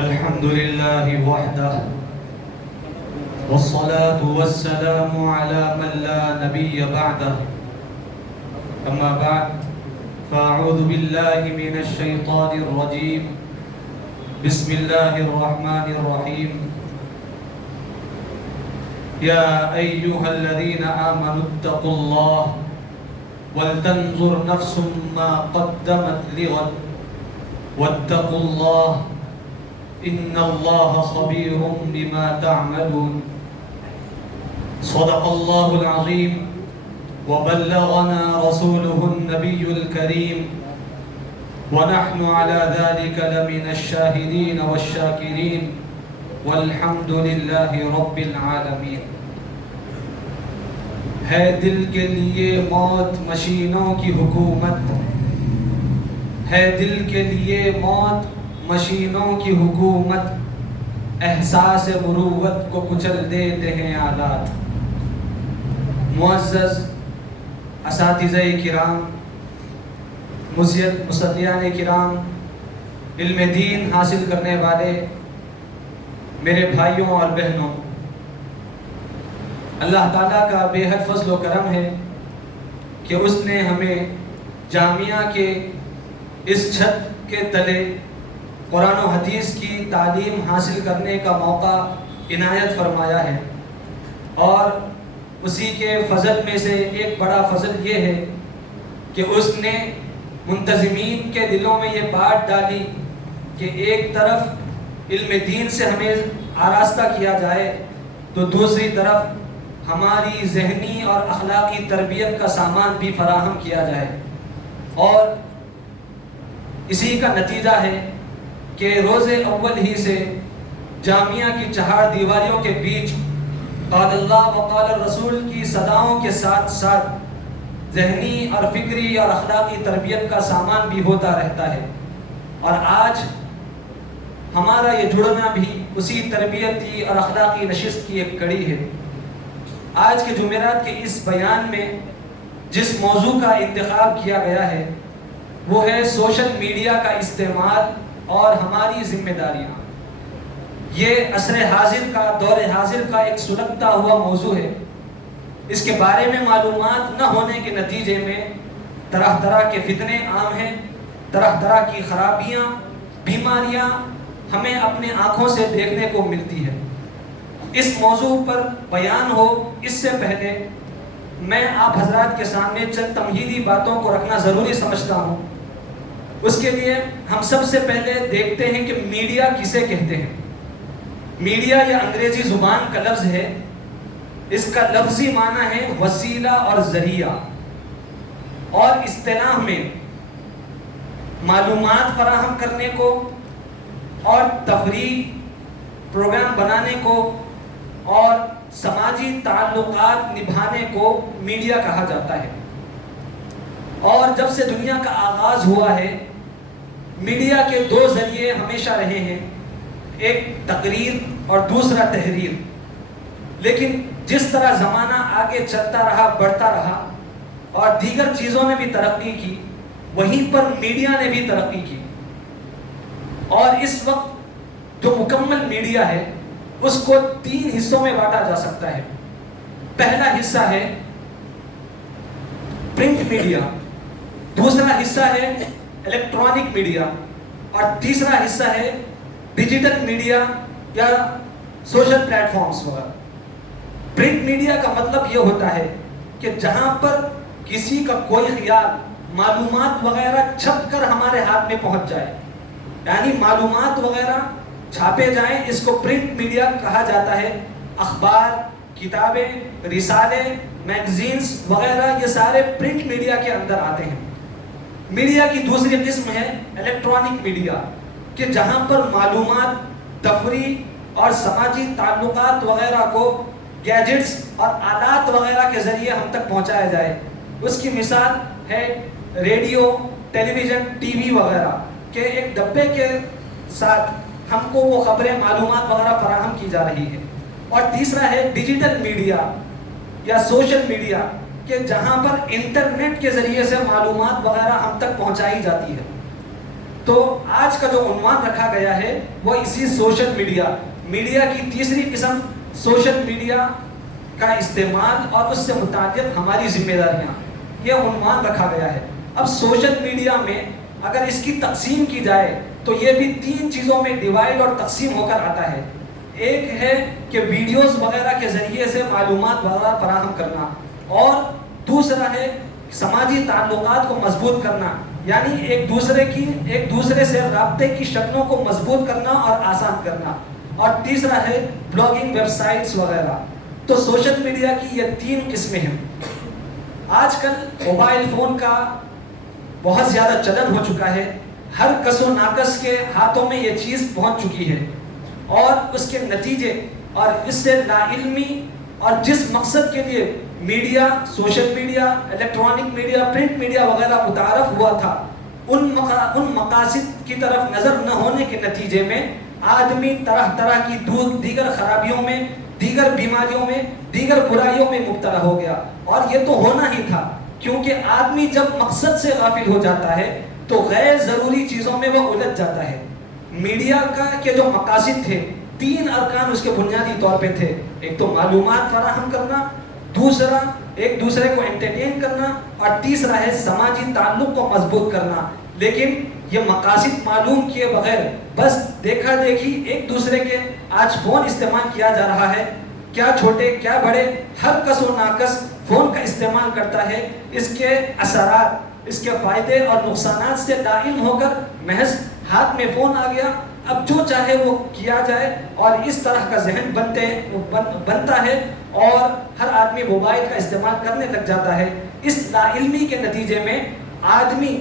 الحمد لله وحده والصلاة والسلام على من لا نبي بعده أما بعد فأعوذ بالله من الشيطان الرجيم بسم الله الرحمن الرحيم يا أيها الذين آمنوا اتقوا الله ولتنظر نفس ما قدمت لغد واتقوا الله إن الله خبير بما تعملون صدق الله العظيم وبلغنا رسوله النبي الكريم ونحن على ذلك لمن الشاهدين والشاكرين والحمد لله رب العالمين. ہے دل کے لیے موت مشینوں کی حکومت، ہے دل کے لیے موت مشینوں کی حکومت، احساس مروت کو کچل دیتے ہیں آلات. معزز اساتذہ کرام، مصدیان کرام، علم دین حاصل کرنے والے میرے بھائیوں اور بہنوں، اللہ تعالیٰ کا بے حد فضل و کرم ہے کہ اس نے ہمیں جامعہ کے اس چھت کے تلے قرآن و حدیث کی تعلیم حاصل کرنے کا موقع عنایت فرمایا ہے. اور اسی کے فضل میں سے ایک بڑا فضل یہ ہے کہ اس نے منتظمین کے دلوں میں یہ بات ڈالی کہ ایک طرف علم دین سے ہمیں آراستہ کیا جائے تو دوسری طرف ہماری ذہنی اور اخلاقی تربیت کا سامان بھی فراہم کیا جائے. اور اسی کا نتیجہ ہے کہ روز اول ہی سے جامعہ کی چہار دیواریوں کے بیچ قال اللہ و قال الرسول کی صداؤں کے ساتھ ساتھ ذہنی اور فکری اور اخلاقی تربیت کا سامان بھی ہوتا رہتا ہے. اور آج ہمارا یہ جڑنا بھی اسی تربیتی اور اخلاقی نشست کی ایک کڑی ہے. آج کے جمعرات کے اس بیان میں جس موضوع کا انتخاب کیا گیا ہے وہ ہے سوشل میڈیا کا استعمال اور ہماری ذمہ داریاں. یہ عصر حاضر کا، دور حاضر کا ایک سلگتا ہوا موضوع ہے. اس کے بارے میں معلومات نہ ہونے کے نتیجے میں طرح طرح کے فتنے عام ہیں، طرح طرح کی خرابیاں، بیماریاں ہمیں اپنے آنکھوں سے دیکھنے کو ملتی ہے. اس موضوع پر بیان ہو اس سے پہلے میں آپ حضرات کے سامنے چند تمہیدی باتوں کو رکھنا ضروری سمجھتا ہوں. اس کے لیے ہم سب سے پہلے دیکھتے ہیں کہ میڈیا کسے کہتے ہیں. میڈیا یہ انگریزی زبان کا لفظ ہے. اس کا لفظی معنی ہے وسیلہ اور ذریعہ، اور اصطلاح میں معلومات فراہم کرنے کو اور تفریح پروگرام بنانے کو اور سماجی تعلقات نبھانے کو میڈیا کہا جاتا ہے. اور جب سے دنیا کا آغاز ہوا ہے میڈیا کے دو ذریعے ہمیشہ رہے ہیں، ایک تقریر اور دوسرا تحریر. لیکن جس طرح زمانہ آگے چلتا رہا، بڑھتا رہا اور دیگر چیزوں نے بھی ترقی کی، وہیں پر میڈیا نے بھی ترقی کی. اور اس وقت جو مکمل میڈیا ہے اس کو 3 حصوں میں بانٹا جا سکتا ہے. پہلا حصہ ہے پرنٹ میڈیا، دوسرا حصہ ہے الیکٹرانک میڈیا، اور تیسرا حصہ ہے ڈیجیٹل میڈیا یا سوشل پلیٹ فارمز وغیرہ. پرنٹ میڈیا کا مطلب یہ ہوتا ہے کہ جہاں پر کسی کا کوئی خیال، معلومات وغیرہ چھپ کر ہمارے ہاتھ میں پہنچ جائے، یعنی معلومات وغیرہ چھاپے جائیں، اس کو پرنٹ میڈیا کہا جاتا ہے. اخبار، کتابیں، رسالے، میگزینز وغیرہ یہ سارے پرنٹ میڈیا کے اندر آتے ہیں. میڈیا کی دوسری قسم ہے الیکٹرانک میڈیا، کہ جہاں پر معلومات، تفریح اور سماجی تعلقات وغیرہ کو گیجٹس اور آلات وغیرہ کے ذریعے ہم تک پہنچایا جائے. اس کی مثال ہے ریڈیو، ٹیلی ویژن، ٹی وی وغیرہ کہ ایک ڈبے کے ساتھ ہم کو وہ خبریں، معلومات وغیرہ فراہم کی جا رہی ہے. اور تیسرا ہے ڈیجیٹل میڈیا یا سوشل میڈیا کہ جہاں پر انٹرنیٹ کے ذریعے سے معلومات وغیرہ ہم تک پہنچائی جاتی ہے. تو تو آج کا جو عنوان رکھا گیا ہے وہ اسی سوشل میڈیا کی تیسری قسم سوشل میڈیا کا استعمال اور اس سے متعلق ہماری ذمہ داریاں، یہ عنوان رکھا گیا ہے۔ اب سوشل میڈیا میں اگر اس کی تقسیم کی جائے تو یہ بھی 3 چیزوں میں ڈیوائڈ اور تقسیم ہو کر آتا ہے۔ ایک ہے کہ ویڈیوز وغیرہ کے ذریعے سے معلومات وغیرہ فراہم کرنا، اور دوسرا ہے سماجی تعلقات کو مضبوط کرنا، یعنی ایک دوسرے سے رابطے کی شکلوں کو مضبوط کرنا اور آسان کرنا، اور تیسرا ہے بلاگنگ ویب سائٹس وغیرہ۔ تو سوشل میڈیا کی یہ 3 قسمیں ہیں۔ آج کل موبائل فون کا بہت زیادہ چلن ہو چکا ہے، ہر کس و ناکس کے ہاتھوں میں یہ چیز پہنچ چکی ہے، اور اس کے نتیجے اور اس سے لا علمی اور جس مقصد کے لیے media, social media, electronic media, print media وغیرہ متعارف ہوا تھا، ان مقاصد کی طرف نظر نہ ہونے کے نتیجے میں آدمی طرح طرح کی دیگر خرابیوں میں، دیگر بیماریوں میں، دیگر برائیوں میں مبتلا ہو گیا۔ اور یہ تو ہونا ہی تھا، کیونکہ آدمی جب مقصد سے غافل ہو جاتا ہے تو غیر ضروری چیزوں میں وہ الجھ جاتا ہے۔ میڈیا کے جو مقاصد تھے، 3 ارکان اس کے بنیادی طور پہ تھے۔ ایک تو معلومات فراہم کرنا، دوسرا ایک دوسرے کو انٹرٹین کرنا، اور تیسرا ہے سماجی تعلق کو مضبوط کرنا۔ لیکن یہ مقاصد معلوم کیے بغیر بس دیکھا دیکھی ایک دوسرے کے آج فون استعمال کیا جا رہا ہے، کیا چھوٹے کیا بڑے، ہر کس و ناکس فون کا استعمال کرتا ہے۔ اس کے اثرات، اس کے فائدے اور نقصانات سے لا علم ہو کر محض ہاتھ میں فون آ گیا، اب جو چاہے وہ کیا جائے، اور اس طرح کا ذہن بنتا ہے، اور ہر آدمی موبائل کا استعمال کرنے لگ جاتا ہے۔ اس لا علمی کے نتیجے میں آدمی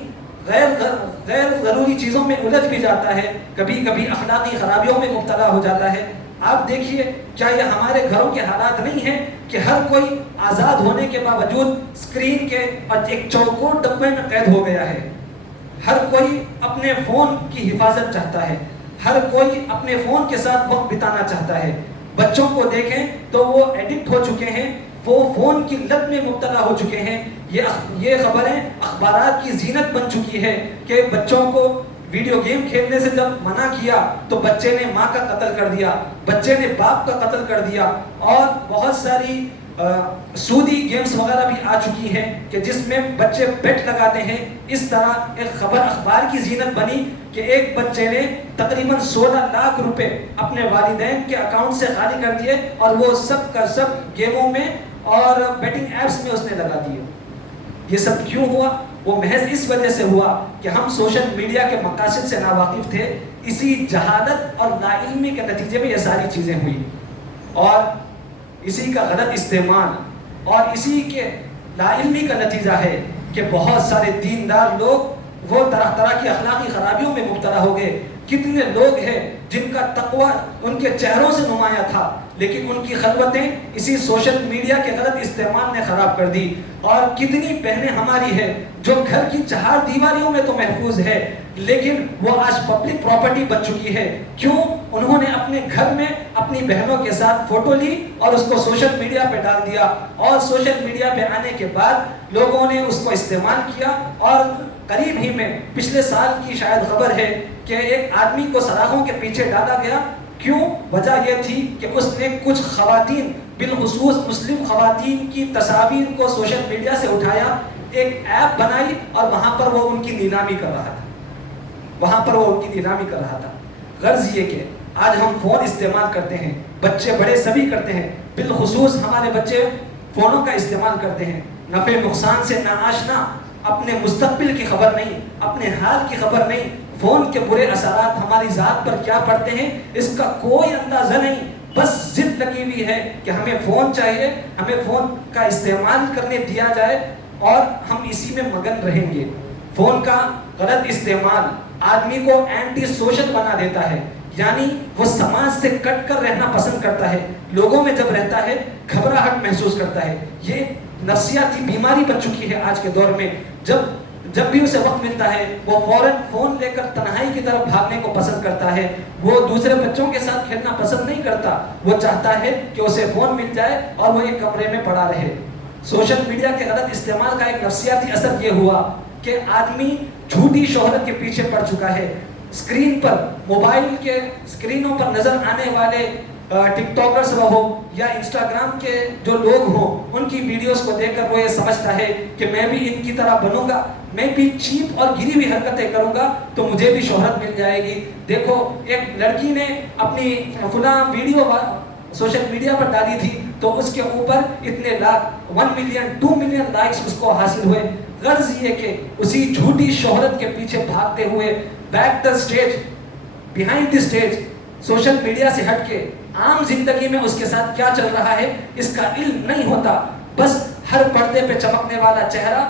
غیر ضروری چیزوں میں الجھ بھی جاتا ہے، کبھی کبھی اخلاقی خرابیوں میں مبتلا ہو جاتا ہے۔ آپ دیکھیے، کیا یہ ہمارے گھروں کے حالات نہیں ہیں کہ ہر کوئی آزاد ہونے کے باوجود اسکرین کے اور ایک چوکور ڈبے میں قید ہو گیا ہے؟ ہر کوئی اپنے فون کی حفاظت چاہتا ہے، ہر کوئی اپنے فون کے ساتھ وقت بتانا چاہتا ہے۔ بچوں کو دیکھیں تو وہ ایڈکٹ ہو چکے ہیں، وہ فون کی لت میں مبتلا ہو چکے ہیں۔ یہ خبریں اخبارات کی زینت بن چکی ہے کہ بچوں کو ویڈیو گیم کھیلنے سے جب منع کیا تو بچے نے ماں کا قتل کر دیا، بچے نے باپ کا قتل کر دیا، اور بہت ساری سودی گیمز وغیرہ بھی آ چکی ہیں کہ جس میں بچے بیٹ لگاتے ہیں۔ اس طرح ایک خبر اخبار کی زینت بنی کہ ایک بچے نے تقریباً 16 لاکھ روپے اپنے والدین کے اکاؤنٹ سے خالی کر دیے، اور وہ سب کا سب گیموں میں اور بیٹنگ ایپس میں اس نے لگا دیے۔ یہ سب کیوں ہوا؟ وہ محض اس وجہ سے ہوا کہ ہم سوشل میڈیا کے مقاصد سے ناواقف تھے۔ اسی جہالت اور لا علمی کے نتیجے میں یہ ساری چیزیں ہوئی، اور اسی کا غلط استعمال اور اسی کے لا علمی کا نتیجہ ہے کہ بہت سارے دیندار لوگ وہ طرح طرح کی اخلاقی خرابیوں میں مبتلا ہو گئے۔ کتنے لوگ ہیں جن کا تقوی ان کے چہروں سے نمایاں تھا، لیکن ان کی خلوتیں اسی سوشل میڈیا کے غلط استعمال نے خراب کر دی۔ اور کتنی بہنیں ہماری ہیں جو گھر کی 4 دیواریوں میں تو محفوظ ہے، لیکن وہ آج پبلک پراپرٹی بن چکی ہے۔ کیوں؟ انہوں نے اپنے گھر میں اپنی بہنوں کے ساتھ فوٹو لی اور اس کو سوشل میڈیا پہ ڈال دیا، اور سوشل میڈیا پہ آنے کے بعد لوگوں نے اس کو استعمال کیا۔ اور قریب ہی میں پچھلے سال کی شاید خبر ہے کہ ایک آدمی کو سلاخوں کے پیچھے ڈالا گیا۔ کیوں؟ وجہ یہ تھی کہ اس نے کچھ خواتین، بالخصوص مسلم خواتین کی تصاویر کو سوشل میڈیا سے اٹھایا، ایک ایپ بنائی، اور وہاں پر وہ ان کی نیلامی کر رہا تھا۔ غرض یہ کہ آج ہم فون استعمال کرتے ہیں، بچے بڑے سبھی کرتے ہیں، بالخصوص ہمارے بچے فونوں کا استعمال کرتے ہیں، نفع نقصان سے ناآشنا، اپنے مستقبل کی خبر نہیں، اپنے حال کی خبر نہیں، فون کے برے اثرات ہماری ذات پر کیا پڑتے ہیں اس کا کوئی اندازہ نہیں۔ بس ضد لگی ہوئی ہے کہ ہمیں فون چاہیے، ہمیں فون کا استعمال کرنے دیا جائے، اور ہم اسی میں مگن رہیں گے۔ فون کا غلط استعمال آدمی کو اینٹی سوشل بنا دیتا ہے، یعنی وہ سماج سے کٹ کر رہنا پسند کرتا ہے، لوگوں میں جب رہتا ہے گھبراہٹ محسوس کرتا ہے۔ یہ نفسیاتی بیماری بن چکی ہے آج کے دور میں۔ جب بھی اسے وقت ملتا ہے وہ فوراً فون لے کر تنہائی کی طرف بھاگنے کو پسند کرتا ہے، وہ دوسرے بچوں کے ساتھ کھیلنا پسند نہیں کرتا، وہ چاہتا ہے کہ اسے فون مل جائے اور وہ ایک کمرے میں پڑا رہے۔ سوشل میڈیا کے غلط استعمال کا ایک نفسیاتی اثر یہ ہوا کہ آدمی جھوٹی شہرت کے پیچھے پڑ چکا ہے. اسکرین پر، موبائل کے اسکرینوں پر نظر آنے والے ٹک ٹاکرز رہو یا انسٹاگرام کے جو لوگ ہوں، ان کی ویڈیوز کو دیکھ کر وہ یہ سمجھتا ہے کہ میں بھی ان کی طرح بنوں گا، میں بھی چیپ اور گری ہوئی حرکتیں کروں گا تو مجھے بھی شہرت مل جائے گی. دیکھو ایک لڑکی نے اپنی فلاں ویڈیو سوشل میڈیا پر ڈالی تھی تو اس کے اوپر اتنے لاکھ 1 ملین 2 ملین لائکس اس کو حاصل ہوئے. غرض یہ کہ اسی جھوٹی شہرت کے پیچھے بھاگتے ہوئے back the stage, behind the stage, social media سے ہٹ کے عام زندگی میں اس کے ساتھ کیا چل رہا ہے اس کا علم نہیں ہوتا. بس ہر پردے پہ چمکنے والا چہرہ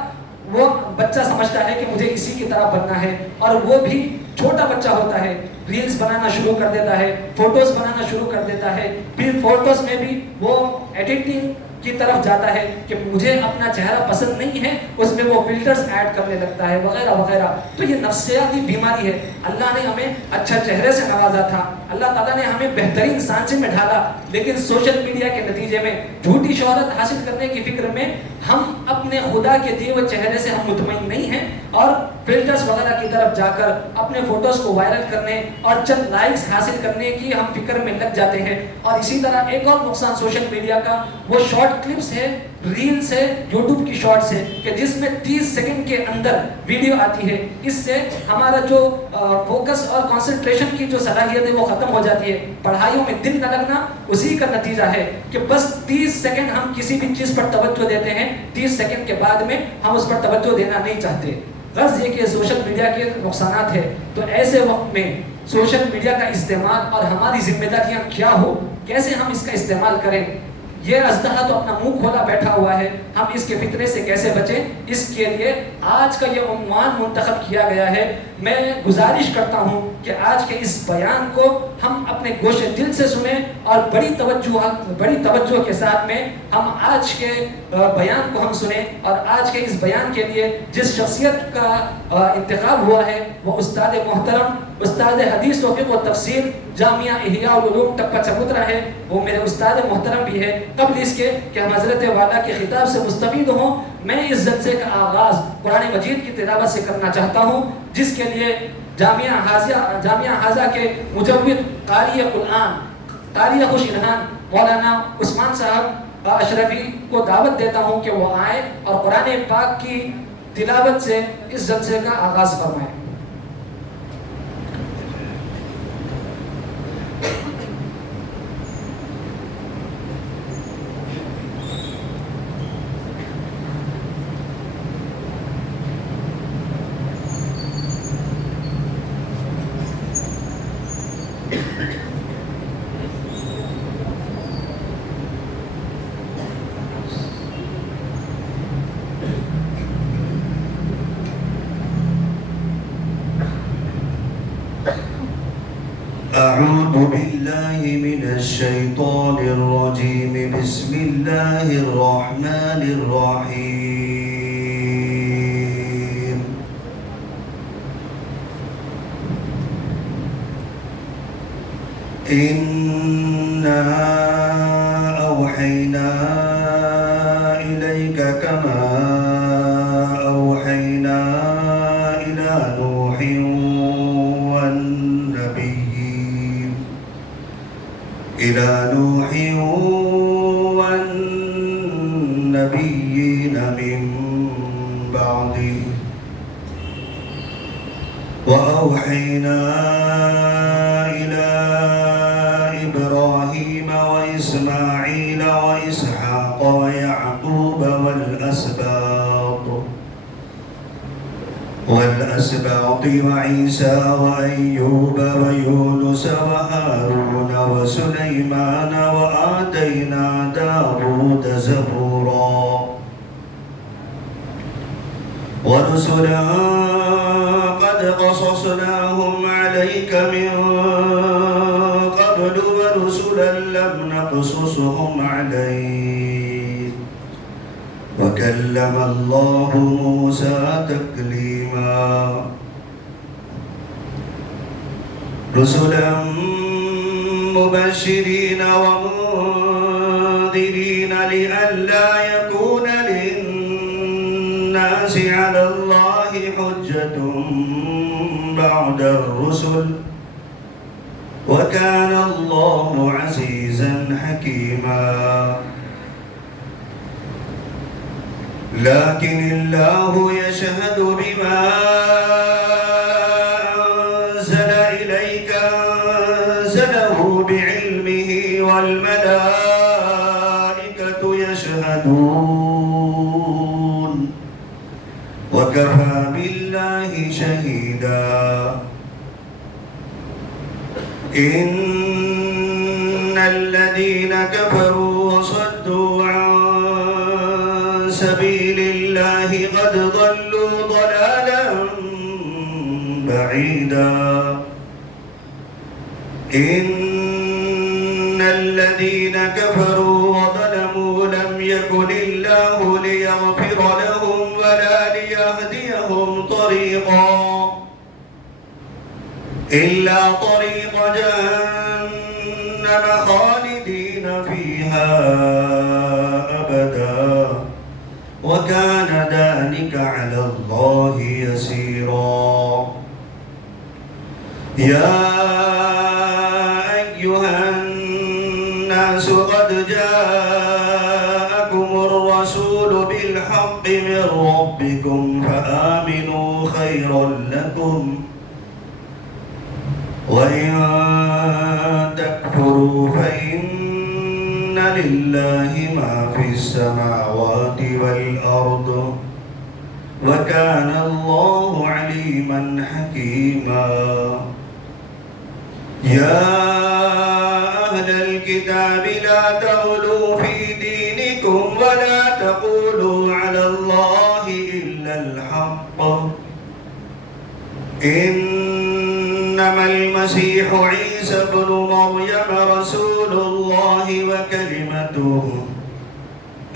وہ بچہ سمجھتا ہے کہ مجھے اسی کی طرح بننا ہے، اور وہ بھی چھوٹا بچہ ہوتا ہے، ریلز بنانا شروع کر دیتا ہے، فوٹوز بنانا شروع کر دیتا ہے. پھر فوٹوز میں بھی وہ ایڈیٹنگ کی طرف جاتا ہے کہ مجھے اپنا چہرہ پسند نہیں ہے، اس میں وہ فلٹرز ایڈ کرنے لگتا ہے وغیرہ وغیرہ. تو یہ نفسیاتی بیماری ہے. اللہ نے ہمیں اچھا چہرے سے نوازا تھا، اللہ تعالیٰ نے ہمیں بہترین سانچے میں ڈھالا، لیکن سوشل میڈیا کے نتیجے میں جھوٹی شہرت حاصل کرنے کی فکر میں ہم اپنے خدا کے دیے ہوئے چہرے سے ہم مطمئن نہیں ہیں، اور فلٹرز وغیرہ کی طرف جا کر اپنے فوٹوز کو وائرل کرنے اور چند لائکس حاصل کرنے کی ہم فکر میں لگ جاتے ہیں. اور اسی طرح ایک اور نقصان سوشل میڈیا کا وہ شارٹ کلپس ہے، ریلز ہے، یوٹیوب کی شارٹس ہے کہ جس میں 30 سیکنڈ کے اندر ویڈیو آتی ہے. اس سے ہمارا جو فوکس اور کنسنٹریشن کی جو صلاحیت ہے وہ ختم ہو جاتی ہے. پڑھائیوں میں دل نہ لگنا اسی کا نتیجہ ہے کہ بس 30 سیکنڈ ہم کسی بھی چیز پر توجہ دیتے ہیں، 30 سیکنڈ کے بعد میں ہم اس پر توجہ دینا نہیں چاہتے. غرض یہ کہ سوشل میڈیا کے نقصانات ہے. تو ایسے وقت میں سوشل میڈیا کا استعمال اور ہماری ذمہ داریاں کیا ہو، کیسے ہم اس کا استعمال کریں، یہ اژدہا تو اپنا منہ کھولا بیٹھا ہوا ہے، ہم اس کے فتنے سے کیسے بچیں، اس کے لیے آج کا یہ عنوان منتخب کیا گیا ہے. میں گزارش کرتا ہوں کہ آج کے اس بیان کو ہم اپنے گوش دل سے سنیں اور بڑی توجہ کے ساتھ میں ہم آج کے بیان کو ہم سنیں. اور آج کے اس بیان کے لیے جس شخصیت کا انتخاب ہوا ہے وہ استاد محترم، استاد حدیث و فقہ و تفسیر جامعہ احیاء العلوم ٹپا چبوترا ہے. وہ میرے استاد محترم بھی ہے. قبل اس کے کہ ہم حضرت والا کے خطاب سے مستفید ہوں، میں اس جلسے کا آغاز قرآن مجید کی تلاوت سے کرنا چاہتا ہوں، جس کے لیے جامعہ حاضہ کے مجود قاری قرآن، قاری خوش انہان مولانا عثمان صاحب اشرفی کو دعوت دیتا ہوں کہ وہ آئیں اور قرآن پاک کی تلاوت سے اس جلسے کا آغاز فرمائیں. أعوذ بالله من الشيطان الرجيم. بسم الله الرحمن الرحيم. إنا أوحينا إليك كما أوحينا إلى نوح والنبيين من بعده، وأوحينا إلى إبراهيم وإسماعيل وإسحاق ويعقوب والأسباط وعيسى وأيوب ويونس وهارون وسليمان وآتينا داود زبورا ورسلا قد قصصناهم عليك من قبل ورسلا لم نقصصهم عليك وكلم الله موسى تكليما رسلا مبشرين ومنذرين لئلا يكون للناس على الله حجة بعد الرسل وكان الله عزيزا حكيما لكن الله يشهد بما أنزل إليك أنزله بعلمه والملائكة يشهدون وكفى بالله شهيدا إن الذين كفروا وصدوا عن سبيل الله قد ضلوا ضلالا بعيدا إن الذين كفروا وظلموا لم يكن الله ليغفر لهم ولا ليهديهم طريقا إلا طريق جهنم خالدين فيها أبدا وكان ذلك على الله يسيرا يا أيها الناس قد جاءكم الرسول بالحق من ربكم فآمنوا خيرا لكم وإن تكفروا فإن لله ما في السماوات والأرض وكان الله عليما حكيما يا أهل الكتاب لا تغلوا في دينكم ولا تقولوا على الله إلا الحق إنما المسيح عيسى ابن مريم رسول الله وكلمته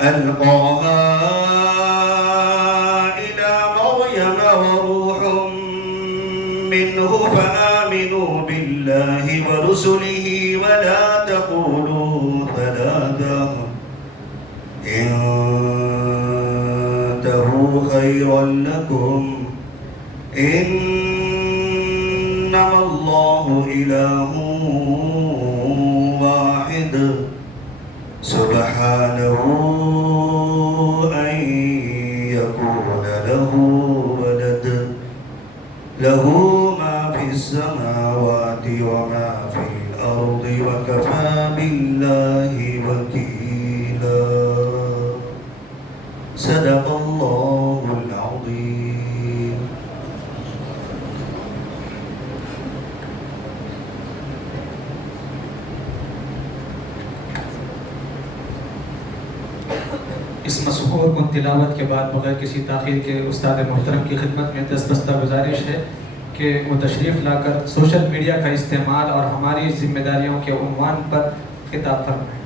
ألقاها إلى مريم وروح منه فآمنوا بالله ورسله ولا تقولوا ثلاثة انتهوا خيرا لكم إنما الله إله واحد سبحانه أن يكون له ولد له ما في السماوات وما في الأرض وكفى بالله وكيلا صدق الله العظيم. اس مسحور کن تلاوت کے بعد بغیر کسی تاخیر کے استاد محترم کی خدمت میں دستبستہ گزارش ہے کہ وہ تشریف لا کر سوشل میڈیا کا استعمال اور ہماری ذمہ داریوں کے عنوان پر خطاب فرمائیں۔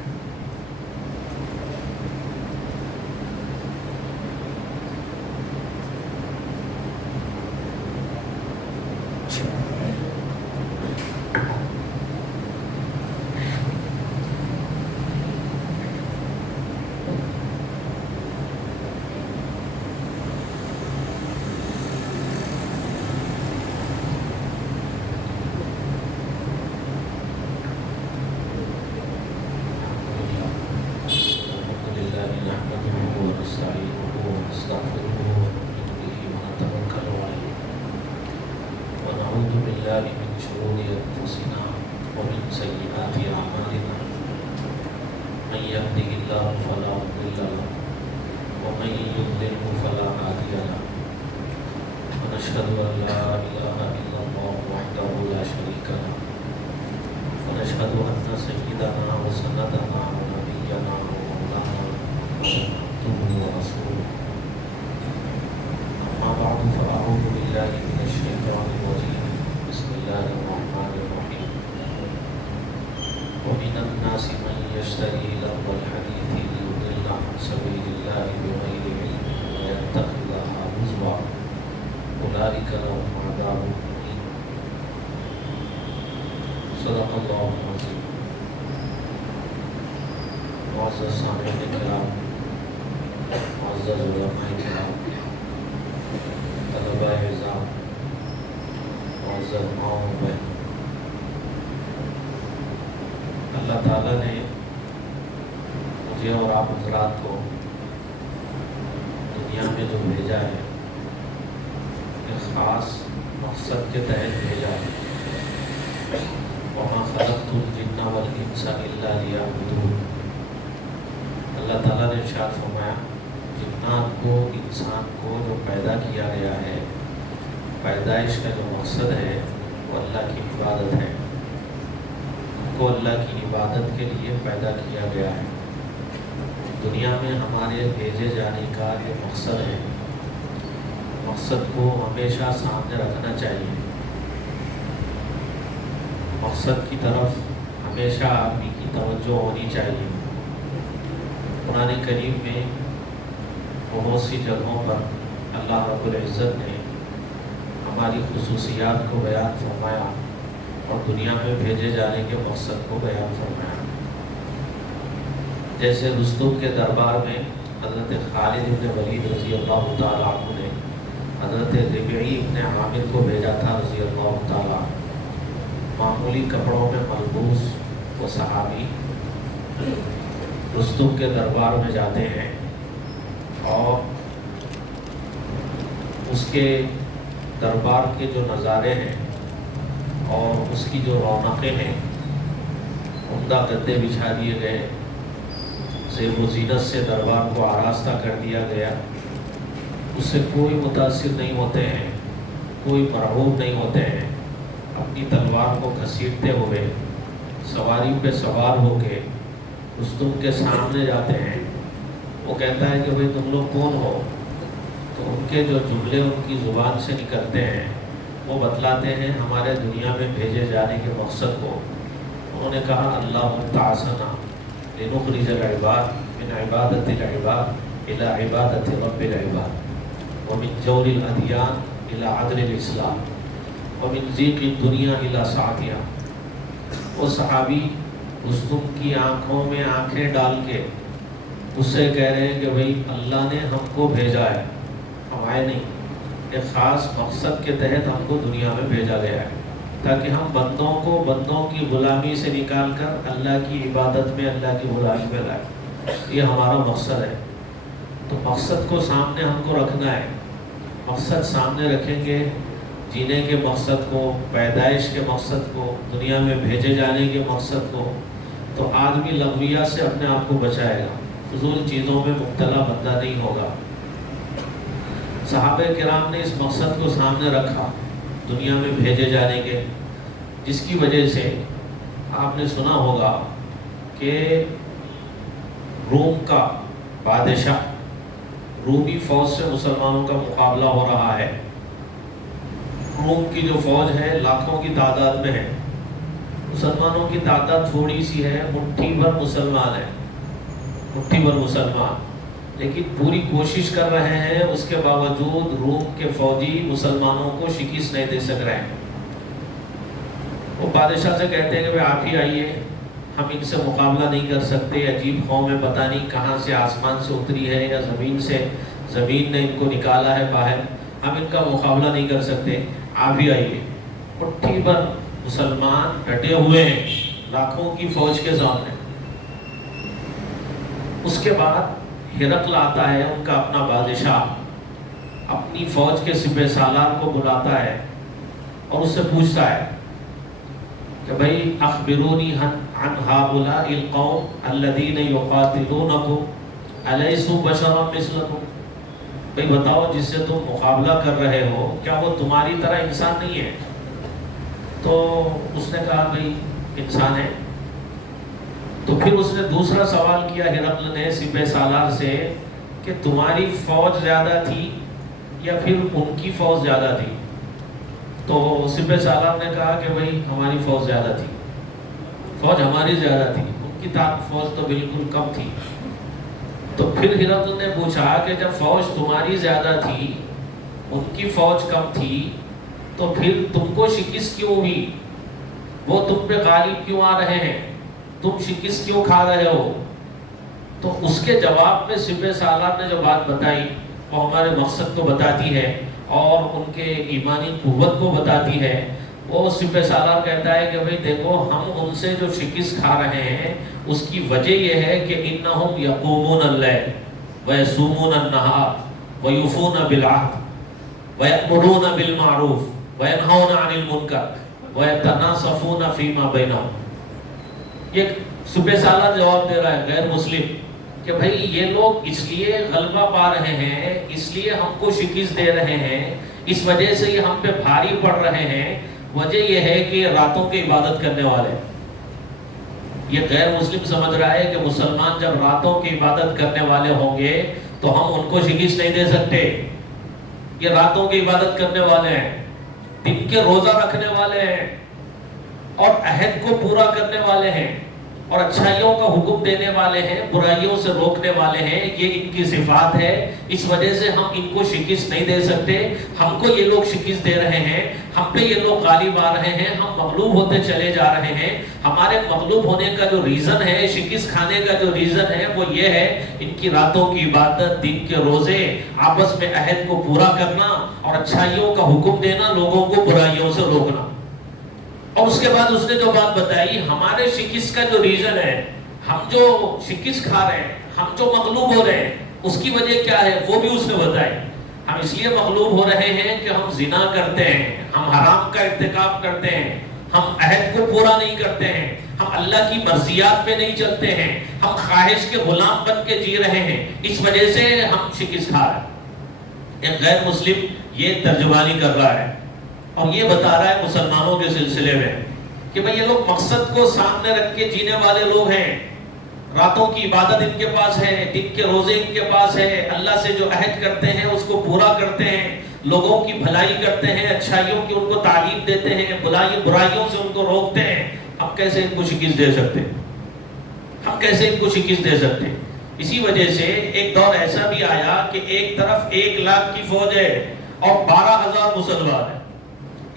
معزز ماؤں بہن، اللہ تعالیٰ نے مجھے اور آپ حضرات کو دنیا میں جو بھیجا ہے ایک خاص مقصد کے تحت بھیجا ہے۔ وَمَا خَلَقْتُ الْجِنَّ وَالْإِنسَ إِلَّا لِيَعْبُدُونِ۔ اللہ تعالیٰ نے ارشاد فرمایا، جنات کو، انسان کو جو پیدا کیا گیا ہے، پیدائش کا جو مقصد ہے وہ اللہ کی عبادت ہے۔ ان کو اللہ کی عبادت کے لیے پیدا کیا گیا ہے۔ دنیا میں ہمارے بھیجے جانے کا جو مقصد ہے، مقصد کو ہمیشہ سامنے رکھنا چاہیے۔ مقصد کی طرف ہمیشہ آدمی کی توجہ ہونی چاہیے۔ قرآن کریم میں بہت سی جگہوں پر اللہ رب العزت نے ہماری خصوصیات کو بیان فرمایا اور دنیا میں بھیجے جانے کے مقصد کو بیان فرمایا۔ جیسے رستم کے دربار میں حضرت خالد بن ولید رضی اللہ تعالیٰ عنہ نے حضرت ربیعی بن عامر کو بھیجا تھا رضی اللہ تعالیٰ عنہ۔ معمولی کپڑوں میں ملبوس وہ صحابی رستم کے دربار میں جاتے ہیں اور اس کے دربار کے جو نظارے ہیں اور اس کی جو رونقیں ہیں، عمدہ گدے بچھا دیے گئے، زیب و زینت سے دربار کو آراستہ کر دیا گیا، اس سے کوئی متاثر نہیں ہوتے ہیں، کوئی مرعوب نہیں ہوتے ہیں۔ اپنی تلوار کو گھسیٹتے ہوئے سواری پہ سوار ہو کے رستم کے سامنے جاتے ہیں۔ وہ کہتا ہے کہ بھئی تم لوگ کون ہو؟ تو ان کے جو جملے ان کی زبان سے نکلتے ہیں وہ بتلاتے ہیں ہمارے دنیا میں بھیجے جانے کے مقصد کو۔ انہوں نے کہا، اللہ تعاصنا لنخرج العباد من عبادت العباد الى عبادت رب العباد ومن جور الادیان الى عدل الاسلام ومن ضیق الدنیا الى سعتها۔ وہ صحابی رستم کی آنکھوں میں آنکھیں ڈال کے اس سے کہہ رہے ہیں کہ بھئی اللہ نے ہم کو بھیجا ہے، ہم آئے نہیں، ایک خاص مقصد کے تحت ہم کو دنیا میں بھیجا گیا ہے تاکہ ہم بندوں کو بندوں کی غلامی سے نکال کر اللہ کی عبادت میں، اللہ کی غلامی میں لائے۔ یہ ہمارا مقصد ہے۔ تو مقصد کو سامنے ہم کو رکھنا ہے۔ مقصد سامنے رکھیں گے، جینے کے مقصد کو، پیدائش کے مقصد کو، دنیا میں بھیجے جانے کے مقصد کو، تو آدمی لغویات سے اپنے آپ کو بچائے گا، فضول چیزوں میں مبتلا بندہ نہیں ہوگا۔ صحابہ کرام نے اس مقصد کو سامنے رکھا دنیا میں بھیجے جانے کے، جس کی وجہ سے آپ نے سنا ہوگا کہ روم کا بادشاہ، رومی فوج سے مسلمانوں کا مقابلہ ہو رہا ہے۔ روم کی جو فوج ہے لاکھوں کی تعداد میں ہے، مسلمانوں کی تعداد تھوڑی سی ہے، مٹھی بھر مسلمان ہیں، مٹھی بھر مسلمان، لیکن پوری کوشش کر رہے ہیں، اس کے باوجود روم کے فوجی مسلمانوں کو شکست نہیں دے سک رہے ہیں۔ وہ بادشاہ سے کہتے ہیں کہ آپ ہی آئیے، ہم ان سے مقابلہ نہیں کر سکتے، عجیب قوم ہے، پتہ نہیں کہاں سے، آسمان سے اتری ہے یا زمین نے ان کو نکالا ہے باہر، ہم ان کا مقابلہ نہیں کر سکتے، آپ ہی آئیے۔ مٹھی بھر مسلمان ڈٹے ہوئے ہیں لاکھوں کی فوج کے سامنے۔ اس کے بعد ہرقل آتا ہے، ان کا اپنا بادشاہ، اپنی فوج کے سپہ سالار کو بلاتا ہے اور اس سے پوچھتا ہے کہ بھئی اخبرونی عن ہؤلاء القوم الذین یقاتلونکم الیسوا بشرا مثلکم۔ بھئی بتاؤ، جس سے تم مقابلہ کر رہے ہو کیا وہ تمہاری طرح انسان نہیں ہے؟ تو اس نے کہا بھئی انسان ہے۔ تو پھر اس نے دوسرا سوال کیا ہرقل نے سپہ سالار سے کہ تمہاری فوج زیادہ تھی یا پھر ان کی فوج زیادہ تھی؟ تو سپہ سالار نے کہا کہ بھئی ہماری فوج زیادہ تھی، فوج ہماری زیادہ تھی، ان کی فوج تو بالکل کم تھی۔ تو پھر ہرقل نے پوچھا کہ جب فوج تمہاری زیادہ تھی، ان کی فوج کم تھی، تو پھر تم کو شکست کیوں ہوئی؟ وہ تم پہ غالب کیوں آ رہے ہیں؟ تم شکست کیوں کھا رہے ہو؟ تو اس کے جواب میں سپہ سالار نے جو بات بتائی وہ ہمارے مقصد کو بتاتی ہے اور ان کے ایمانی قوت کو بتاتی ہے۔ وہ سپہ سالار کہتا ہے کہ بھئی دیکھو ہم ان سے جو شکست کھا رہے ہیں اس کی وجہ یہ ہے کہ انہم یقومون اللیل ویصومون النہار ویوفون بالعہد ویأمرون بالمعروف وینہون عن المنکر ویتناصفون فیما بینہم۔ یہ سپہ سالار جواب دے رہا ہے غیر مسلم کہ بھئی یہ لوگ اس لیے غلبہ پا رہے ہیں، اس لیے ہم کو شکست دے رہے ہیں، اس وجہ سے یہ ہم پہ بھاری پڑ رہے ہیں، وجہ یہ ہے کہ راتوں کی عبادت کرنے والے۔ یہ غیر مسلم سمجھ رہا ہے کہ مسلمان جب راتوں کی عبادت کرنے والے ہوں گے تو ہم ان کو شکست نہیں دے سکتے۔ یہ راتوں کی عبادت کرنے والے ہیں، دن کے روزہ رکھنے والے ہیں اور عہد کو پورا کرنے والے ہیں اور اچھائیوں کا حکم دینے والے ہیں، برائیوں سے روکنے والے ہیں، یہ ان کی صفات ہے۔ اس وجہ سے ہم ان کو شکست نہیں دے سکتے، ہم کو یہ لوگ شکست دے رہے ہیں، ہم پہ یہ لوگ غالب آ رہے ہیں، ہم مغلوب ہوتے چلے جا رہے ہیں۔ ہمارے مغلوب ہونے کا جو ریزن ہے، شکست کھانے کا جو ریزن ہے وہ یہ ہے ان کی راتوں کی عبادت، دن کے روزے، آپس میں عہد کو پورا کرنا اور اچھائیوں کا حکم دینا، لوگوں کو برائیوں سے روکنا۔ اور اس کے بعد اس نے جو بات بتائی ہمارے شکست کا جو ریزن ہے، ہم جو شکست کھا رہے ہیں، ہم جو مغلوب ہو رہے ہیں، اس کی وجہ کیا ہے وہ بھی اس نے بتائی۔ ہم اس لیے مغلوب ہو رہے ہیں کہ ہم زنا کرتے ہیں، ہم حرام کا ارتکاب کرتے ہیں، ہم عہد کو پورا نہیں کرتے ہیں، ہم اللہ کی مرضیات پہ نہیں چلتے ہیں، ہم خواہش کے غلام بن کے جی رہے ہیں، اس وجہ سے ہم شکست کھا رہے ہیں۔ ایک غیر مسلم یہ ترجمانی کر رہا ہے اور یہ بتا رہا ہے مسلمانوں کے سلسلے میں کہ بھئی یہ لوگ مقصد کو سامنے رکھ کے جینے والے لوگ ہیں، راتوں کی عبادت ان کے پاس ہے، دن کے روزے ان کے پاس ہے، اللہ سے جو عہد کرتے ہیں اس کو پورا کرتے ہیں، لوگوں کی بھلائی کرتے ہیں، اچھائیوں کی ان کو تعلیم دیتے ہیں، برائیوں سے ان کو روکتے ہیں۔ ہم کیسے ان کو شکست دے سکتے؟ ہم کیسے ان کو شکست دے سکتے؟ اسی وجہ سے ایک دور ایسا بھی آیا کہ ایک طرف 1,00,000 کی فوج ہے اور 12,000 مسلمان ہیں۔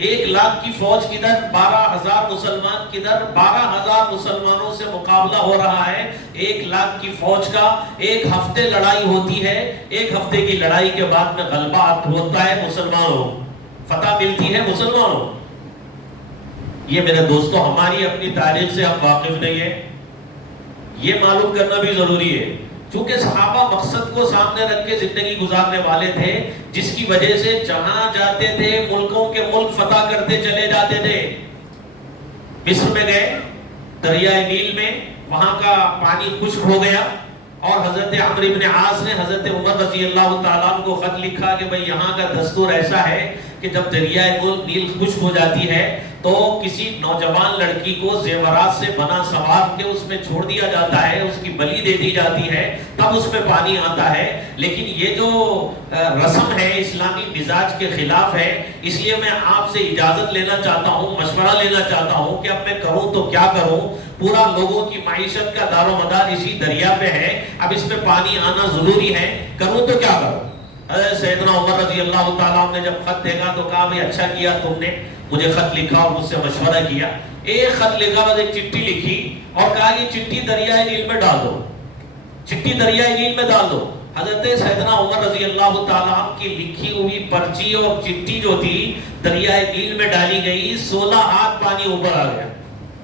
1,00,000 کی فوج کدھر، 12,000 مسلمان کدھر، 12,000 مسلمانوں سے مقابلہ ہو رہا ہے۔ 1,00,000 کی فوج کا ایک ہفتے لڑائی ہوتی ہے، ایک ہفتے کی لڑائی کے بعد میں غلبہ ہوتا ہے مسلمانوں، فتح ملتی ہے مسلمانوں۔ یہ میرے دوستو ہماری اپنی تاریخ سے ہم واقف نہیں ہیں، یہ معلوم کرنا بھی ضروری ہے، چونکہ صحابہ مقصد کو سامنے رکھ کے زندگی گزارنے والے تھے، جس کی وجہ سے جہاں جاتے تھے ملکوں کے ملک فتح کرتے چلے جاتے تھے۔ مصر میں گئے، دریائے نیل میں وہاں کا پانی خشک ہو گیا اور حضرت عمرو بن عاص نے حضرت عمر رضی اللہ تعالیٰ عنہ کو خط لکھا کہ بھئی یہاں کا دستور ایسا ہے کہ جب دریائے نیل خشک ہو جاتی ہے تو کسی نوجوان لڑکی کو زیورات سے بنا سوار کے اس میں چھوڑ دیا جاتا ہے، اس کی بلی دے دی جاتی ہے، تب اس میں پانی آتا ہے۔ لیکن یہ جو رسم ہے اسلامی مزاج کے خلاف ہے، اس لیے میں آپ سے اجازت لینا چاہتا ہوں، مشورہ لینا چاہتا ہوں کہ اب میں کروں تو کیا کروں، پورا لوگوں کی معیشت کا دار و مدار اسی دریا پہ ہے، اب اس میں پانی آنا ضروری ہے، کروں تو کیا کروں؟ حضرت سیدنا عمر رضی اللہ تعالیٰ نے جب خط دیکھا تو کہا بھئی اچھا کیا تم نے مجھے خط لکھا اور مجھ سے مشورہ کیا۔ ایک خط لکھا، بس ایک چٹھی لکھی اور کہا یہ چٹھی دریائے نیل میں ڈال دو، چٹھی دریائے نیل میں ڈال دو۔ حضرت سیدنا عمر رضی اللہ تعالیٰ کی لکھی ہوئی پرچی اور چٹھی جو تھی دریائے نیل میں ڈالی گئی، 16 ہاتھ پانی اوپر آ گیا۔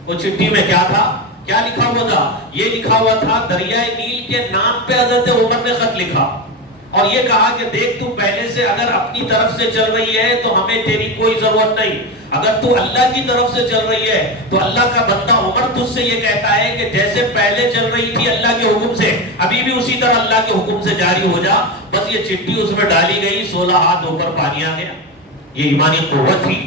وہ چٹھی میں کیا تھا، کیا لکھا ہوا تھا؟ یہ لکھا ہوا تھا دریائے نیل کے نام پہ حضرت عمر نے خط لکھا اور یہ کہا کہ دیکھ تو پہلے سے اگر اپنی طرف سے چل رہی ہے تو ہمیں تیری کوئی ضرورت نہیں، اگر تو اللہ کی طرف سے چل رہی ہے تو اللہ کا بندہ عمر تجھ سے یہ کہتا ہے کہ جیسے پہلے چل رہی تھی اللہ کے حکم سے، ابھی بھی اسی طرح اللہ کے حکم سے جاری ہو جا۔ بس یہ چٹھی اس میں ڈالی گئی، 16 ہاتھ اوپر پانی آ گیا۔ یہ ایمانی قوت تھی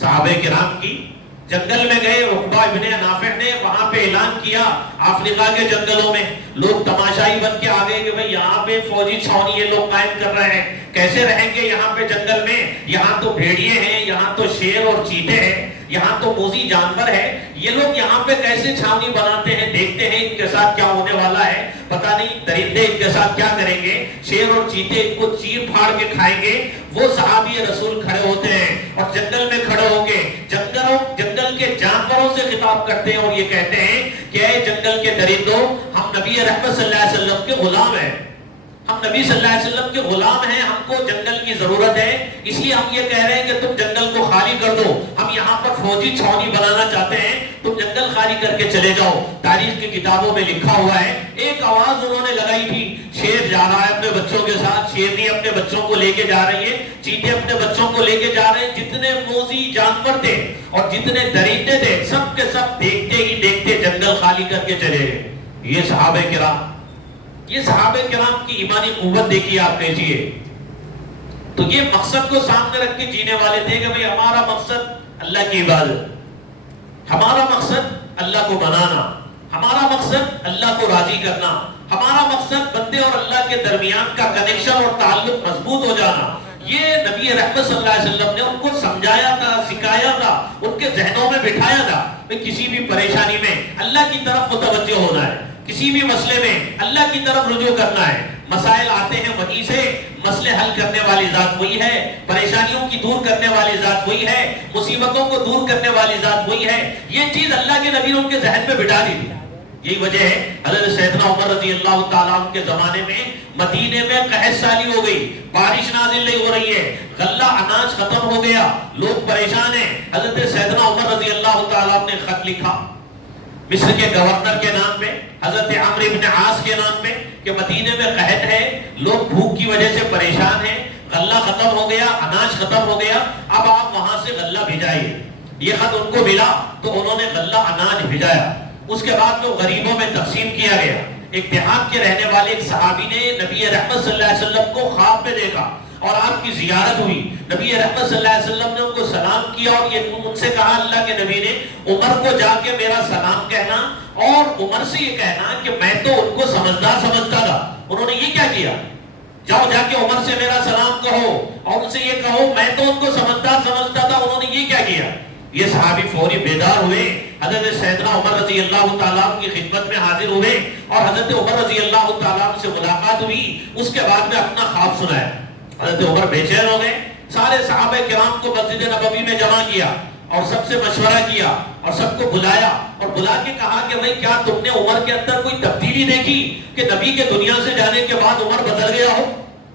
صحابہ کرام کی۔ جنگل میں گئے، عقبہ ابن نافع نے وہاں پہ اعلان کیا، افریقہ کے جنگلوں میں لوگ تماشائی بن کے آ گئے کہ بھئی یہاں پہ فوجی چھاونی یہ لوگ قائم کر رہے ہیں، کیسے رہیں گے یہاں پہ جنگل میں، یہاں تو بھیڑیے ہیں، یہاں تو شیر اور چیتے ہیں، یہاں تو موذی جانور ہے، یہ لوگ یہاں پہ کیسے چھاونی بناتے ہیں، دیکھتے ہیں ان کے ساتھ کیا ہونے والا ہے، پتہ نہیں درندے ان کے ساتھ کیا کریں گے، شیر اور چیتے ان کو چیر پھاڑ کے کھائیں گے۔ وہ صحابی رسول کھڑے ہوتے ہیں اور جنگل میں کھڑے ہو کے جنگل کے جانوروں سے خطاب کرتے ہیں اور یہ کہتے ہیں کہ اے جنگل کے درندوں، ہم نبی رحمت صلی اللہ علیہ وسلم کے غلام ہیں، ہم نبی صلی اللہ علیہ وسلم کے غلام ہیں، ہم کو جنگل کی ضرورت ہے، اس لیے ہم یہ کہہ رہے ہیں کہ تم جنگل کو خالی کر دو، ہم یہاں پر فوجی چھاؤنی بنانا چاہتے ہیں، تم جنگل خالی کر کے چلے جاؤ۔ تاریخ کی کتابوں میں لکھا ہوا ہے، ایک آواز انہوں نے لگائی تھی، شیر جا رہا ہے اپنے بچوں کے ساتھ، شیرنی اپنے بچوں کو لے کے جا رہی ہے، چیتے اپنے بچوں کو لے کے جا رہے ہیں، جتنے موذی جانور تھے اور جتنے درندے تھے سب کے سب دیکھتے ہی دیکھتے جنگل خالی کر کے چلے گئے۔ یہ صحابہ کرام، یہ صحابہ کرام کی ایمانی قوت دیکھیے آپ کیسی ہے۔ تو یہ مقصد کو سامنے رکھ کے جینے والے تھے کہ بھئی ہمارا مقصد اللہ کی عبادت، ہمارا مقصد اللہ کو منانا، ہمارا مقصد اللہ کو راضی کرنا، ہمارا مقصد بندے اور اللہ کے درمیان کا کنیکشن اور تعلق مضبوط ہو جانا۔ یہ نبی رحمت صلی اللہ علیہ وسلم نے ان کو سمجھایا تھا، سکھایا تھا، ان کے ذہنوں میں بٹھایا تھا کہ کسی بھی پریشانی میں اللہ کی طرف متوجہ ہونا ہے، کسی بھی مسئلے میں اللہ کی طرف رجوع کرنا ہے۔ مسائل آتے ہیں وہیں سے، مسئلے حل کرنے والی ذات وہی ہے، پریشانیوں کی دور کرنے والی ذات وہی ہے، مصیبتوں کو دور کرنے والی ذات وہی ہے۔ یہ چیز اللہ کے نبی نے ان کے ذہن میں بٹھا دی تھی۔ یہی وجہ ہے حضرت سیدنا عمر رضی اللہ تعالیٰ عنہ کے زمانے میں مدینے میں قحط سالی ہو گئی، بارش نازل نہیں ہو رہی ہے، غلہ اناج ختم ہو گیا، لوگ پریشان ہیں۔ حضرت سیدنا عمر رضی اللہ تعالیٰ عنہ نے خط لکھا مصر کے گورنر کے نام پہ، حضرت عمرو بن عاص کے نام پہ، کہ مدینے میں قحط ہے، لوگ بھوک کی وجہ سے پریشان ہیں، غلہ ختم ہو گیا، اناج ختم ہو گیا، اب آپ وہاں سے غلہ بھیجائیے۔ یہ خط ان کو ملا تو انہوں نے غلہ اناج بھیجایا۔ اس کے بعد وہ غریبوں میں تقسیم کیا گیا۔ ایک دیہات کے رہنے والے ایک صحابی نے نبی رحمت صلی اللہ علیہ وسلم کو خواب میں دیکھا اور آپ کی زیارت ہوئی۔ نبی رحمت صلی اللہ علیہ وسلم نے ان کو سلام کیا اور یہ ان سے کہا، اللہ کے نبی نے عمر کو جا کے میرا سلام کہنا اور عمر سے یہ کہنا کہ میں تو ان کو سمجھدار سمجھتا تھا۔ انہوں نے یہ کیا کیا؟ جاؤ جا کے عمر سے میرا سلام کہو اور ان سے یہ کہو میں تو ان کو سمجھدار سمجھتا تھا۔ انہوں نے یہ کیا کیا؟ یہ صحابی فوری بیدار ہوئے، حضرت سیدنا عمر رضی اللہ تعالیٰ عنہ کی خدمت میں حاضر ہوئے اور حضرت عمر رضی اللہ تعالیٰ عنہ سے ملاقات ہوئی۔ اس کے بعد میں اپنا خواب سنایا۔ حضرت عمر بے چین ہو گئے، سارے صحابہ کرام کو مسجد نبوی میں جمع کیا اور سب سے مشورہ کیا اور سب کو بلایا اور بلا کے کہا کہ بھئی کیا تم نے عمر کے اندر کوئی تبدیلی دیکھی کہ نبی کے دنیا سے جانے کے بعد عمر بدل گیا ہو،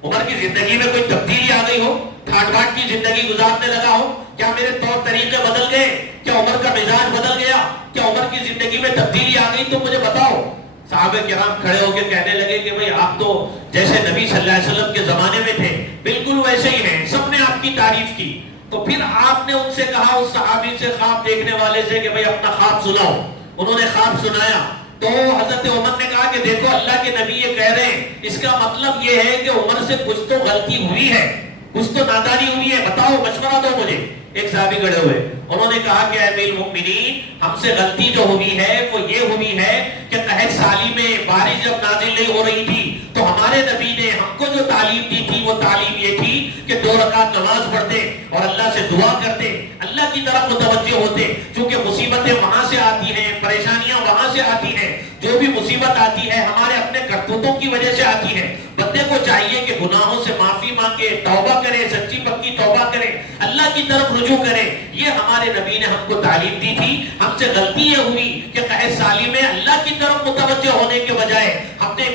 عمر کی زندگی میں کوئی تبدیلی آ گئی ہو، ٹھاٹ باٹ کی زندگی گزارنے لگا ہو؟ کیا میرے طور طریقے بدل گئے؟ کیا عمر کا مزاج بدل گیا؟ کیا عمر کی زندگی میں تبدیلی آ گئی؟ تو مجھے بتاؤ۔ صحابہ کرام کھڑے ہو کے کہنے لگے کہ بھئی آپ تو جیسے نبی صلی اللہ علیہ وسلم کے زمانے میں تھے بالکل ویسے ہی ہیں۔ سب نے آپ کی تعریف کی۔ تو پھر آپ نے ان سے کہا، اس صحابی سے، خواب دیکھنے والے سے، کہ بھئی اپنا خواب سناؤ۔ انہوں نے خواب سنایا تو حضرت عمر نے کہا کہ دیکھو اللہ کے نبی یہ کہہ رہے ہیں، اس کا مطلب یہ ہے کہ عمر سے کچھ تو غلطی ہوئی ہے، کچھ تو نادانی ہوئی ہے، بتاؤ، مشورہ دو مجھے۔ ایک صحابی کھڑے ہوئے، انہوں نے کہا کہ اے امیر المؤمنین، ہم سے غلطی جو ہوئی ہے وہ یہ ہوئی ہے کہ قحط سالی میں بارش جب نازل نہیں ہو رہی تھی تو ہمارے نبی نے ہم کو جو تعلیم دی تھی وہ تعلیم یہ تھی کہ 2 رکعت نماز پڑھتے اور اللہ سے دعا کرتے، اللہ کی طرف متوجہ ہوتے، چونکہ مصیبتیں وہاں سے آتی ہیں، پریشانیاں وہاں سے آتی ہیں، جو بھی مصیبت آتی ہے ہمارے اپنے کرتوتوں کی وجہ سے آتی ہے۔ بندے کو چاہیے کہ گناہوں سے معافی مانگے، توبہ کرے، سچی پکی توبہ کرے، اللہ کی طرف رجوع کرے۔ یہ ہمارے نبی نے ہم کو تعلیم دی تھی۔ ہم سے غلطی یہ ہوئی کہ قحط سالی میں اللہ کی طرف متوجہ ہونے کے بجائے ہم نے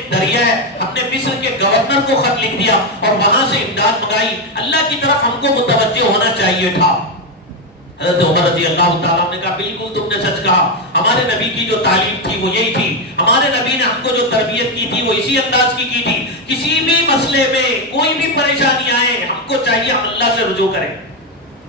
ہم نے مصر کے گورنر کو خط لکھ دیا اور وہاں سے امداد منگائی۔ اللہ کی طرف ہم کو متوجہ ہونا چاہیے تھا۔ حضرت عمر رضی اللہ تعالیٰ نے کہا بالکل تم نے سچ کہا، ہمارے نبی کی جو تعلیم تھی وہ یہی تھی، ہمارے نبی نے ہم کو جو تربیت کی تھی وہ اسی انداز کی تھی۔ کسی بھی مسئلے میں کوئی بھی پریشانی آئے ہم کو چاہیے ہم اللہ سے رجوع کریں۔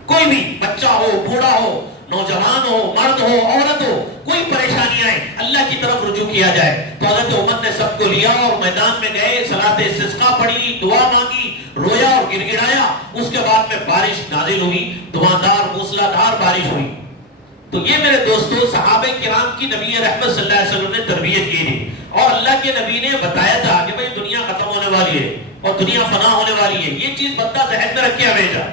کوئی بھی بچہ ہو، بوڑھا ہو، نوجوان ہو، مرد ہو، عورت ہو، کوئی پریشانی آئے اللہ کی طرف رجوع کیا جائے۔ تو حضرت عمر نے سب کو لیا اور میدان میں گئے، صلاۃ استسقاء پڑھی، دعا مانگی، رویا اور گڑ گڑایا۔ اس کے بعد میں بارش نازل ہوئی، دھواندار موسلادھار بارش ہوئی۔ تو یہ میرے دوستو صحابہ کرام کی نبی رحمت صلی اللہ علیہ وسلم نے تربیت کی تھی اور اللہ کے نبی نے بتایا تھا کہ بھئی دنیا ختم ہونے والی ہے اور دنیا فنا ہونے والی ہے۔ یہ چیز بندہ ذہن میں رکھے ہمیشہ،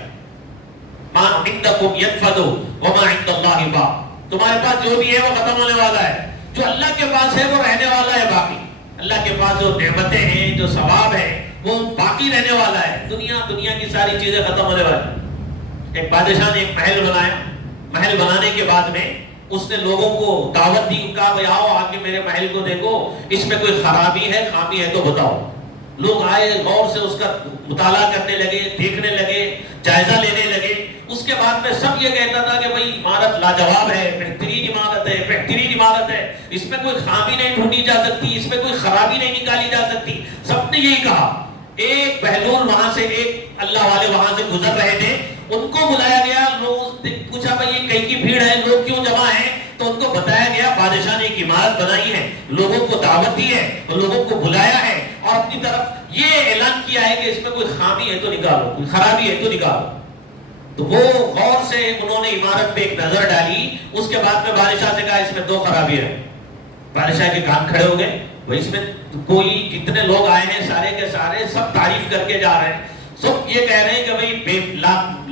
ما عندکم ينفد وما عند اللہ باق، تمہارے پاس جو بھی ہے وہ ختم ہونے والا ہے، جو اللہ کے پاس ہے وہ رہنے والا ہے باقی۔ اللہ کے پاس جو نعمتیں ہیں، جو ثواب ہے وہ باقی رہنے والا ہے۔ دنیا کی ساری چیزیں ختم ہونے والی۔ ایک بادشاہ نے ایک محل بنایا، محل بنانے کے بعد میں اس نے لوگوں کو دعوت دی، کہا بھئی آؤ آ کے میرے محل کو دیکھو، اس میں کوئی خرابی ہے، خامی ہے تو بتاؤ۔ لوگ آئے, غور سے اس کا مطالعہ کرنے لگے, دیکھنے لگے, جائزہ لینے لگے. اس کے بعد میں سب یہ کہتا تھا کہ بھائی عمارت لاجواب ہے, بہترین عمارت ہے, بہترین عمارت ہے, اس میں کوئی خامی نہیں ڈھونڈی جا سکتی, اس میں کوئی خرابی نہیں نکالی جا سکتی. سب نے یہی کہا. ایک بہلول وہاں سے, ایک اللہ والے وہاں سے گزر رہے تھے, ان کو بلایا گیا. لوگ پوچھا بھائی یہ کئی کی بھیڑ ہے, لوگ کیوں جمع ہیں؟ تو ان کو بتایا گیا بادشاہ نے ایک عمارت بنائی ہے, لوگوں کو دعوت دی ہے, اور لوگوں کو بلایا ہے, اور اپنی طرف یہ اعلان کیا ہے کہ اس میں کوئی خامی ہے تو نکالو, کوئی خرابی ہے تو نکالو. تو وہ غور سے انہوں نے عمارت پہ ایک نظر ڈالی. اس کے بعد میں بادشاہ سے کہا اس میں 2 خرابی ہے. بادشاہ کے کان کھڑے ہو گئے. وہ اس میں کوئی کتنے لوگ آئے ہیں, سارے کے سارے سب تعریف کر کے جا رہے ہیں, سب یہ کہہ رہے ہیں کہ بھائی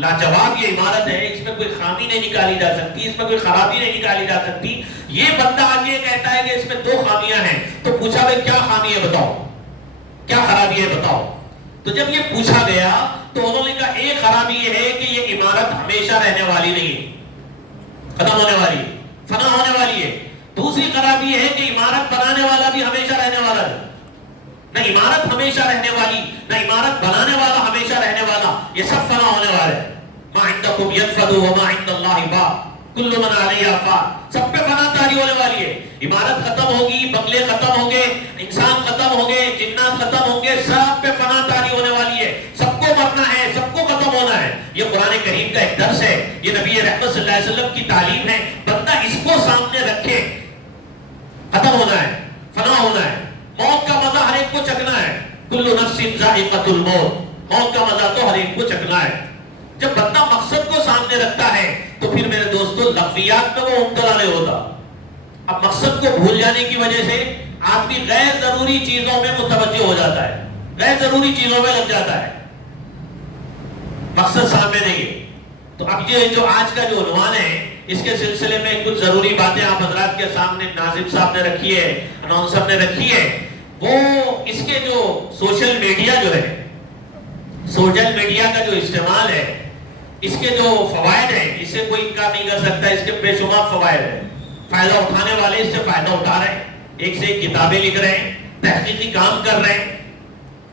لاجواب یہ عمارت ہے, اس میں کوئی خامی نہیں نکالی جا سکتی, اس میں کوئی خرابی نہیں نکالی جا سکتی. یہ بندہ آگے کہتا ہے کہ اس میں 2 خامیاں ہیں. تو پوچھا بھائی کیا خامی ہے بتاؤ, کیا خرابی ہے بتاؤ. تو جب یہ پوچھا گیا تو انہوں نے کہا ایک خرابی یہ ہے کہ یہ عمارت ہمیشہ رہنے والی نہیں ہے, ختم ہونے والی ہے, فنا ہونے والی ہے. دوسری خرابی یہ ہے کہ عمارت بنانے والا بھی ہمیشہ رہنے والا ہے. نہ عمارت ہمیشہ رہنے والی, نہ عمارت بنانے والا ہمیشہ رہنے والا, یہ سب فنا ہونے والے ہیں. ما عندکم ينفد وما عند اللہ باق کل من علیہا فان. سب پہ فنا طاری ہونے والی ہے. عمارت ختم ہوگی, بنگلے ختم ہوں گے, انسان ختم ہوں گے, جنات ختم ہوں گے, سب پہ فنا طاری ہونے والی ہے. سب کو مرنا ہے, سب کو ختم ہونا ہے. یہ قرآن کریم کا ایک درس ہے, یہ نبی رحمت صلی اللہ علیہ وسلم کی تعلیم ہے. بندہ اس کو سامنے رکھے, ختم ہونا ہے, فنا ہونا ہے. موت کا مزہ ہر ایک کو چکنا ہے. کل نفس ذائقۃ الموت, موت کا مزہ تو ہر ایک کو چکنا ہے. جب بندہ مقصد کو سامنے رکھتا ہے تو پھر میرے دوستو لفظیات میں وہ مبتلا نہیں ہوتا. اب مقصد کو بھول جانے کی وجہ سے آدمی غیر ضروری چیزوں میں متوجہ ہو جاتا ہے, غیر ضروری چیزوں میں لگ جاتا ہے, مقصد سامنے نہیں ہے. تو اب یہ جو آج کا جو عنوان ہے, اس کے سلسلے میں کچھ ضروری باتیں آپ حضرات کے سامنے ناظم صاحب نے رکھی ہے, اناؤنسر نے رکھی ہے. وہ اس کے جو سوشل میڈیا جو ہے, سوشل میڈیا کا جو استعمال ہے, اس کے جو فوائد ہیں, اس سے کوئی انکار نہیں کر سکتا. اس کے بے شمار فوائد ہیں. فائدہ اٹھانے والے اس سے فائدہ اٹھا رہے ہیں, ایک سے ایک کتابیں لکھ رہے ہیں, تحقیقی کام کر رہے ہیں,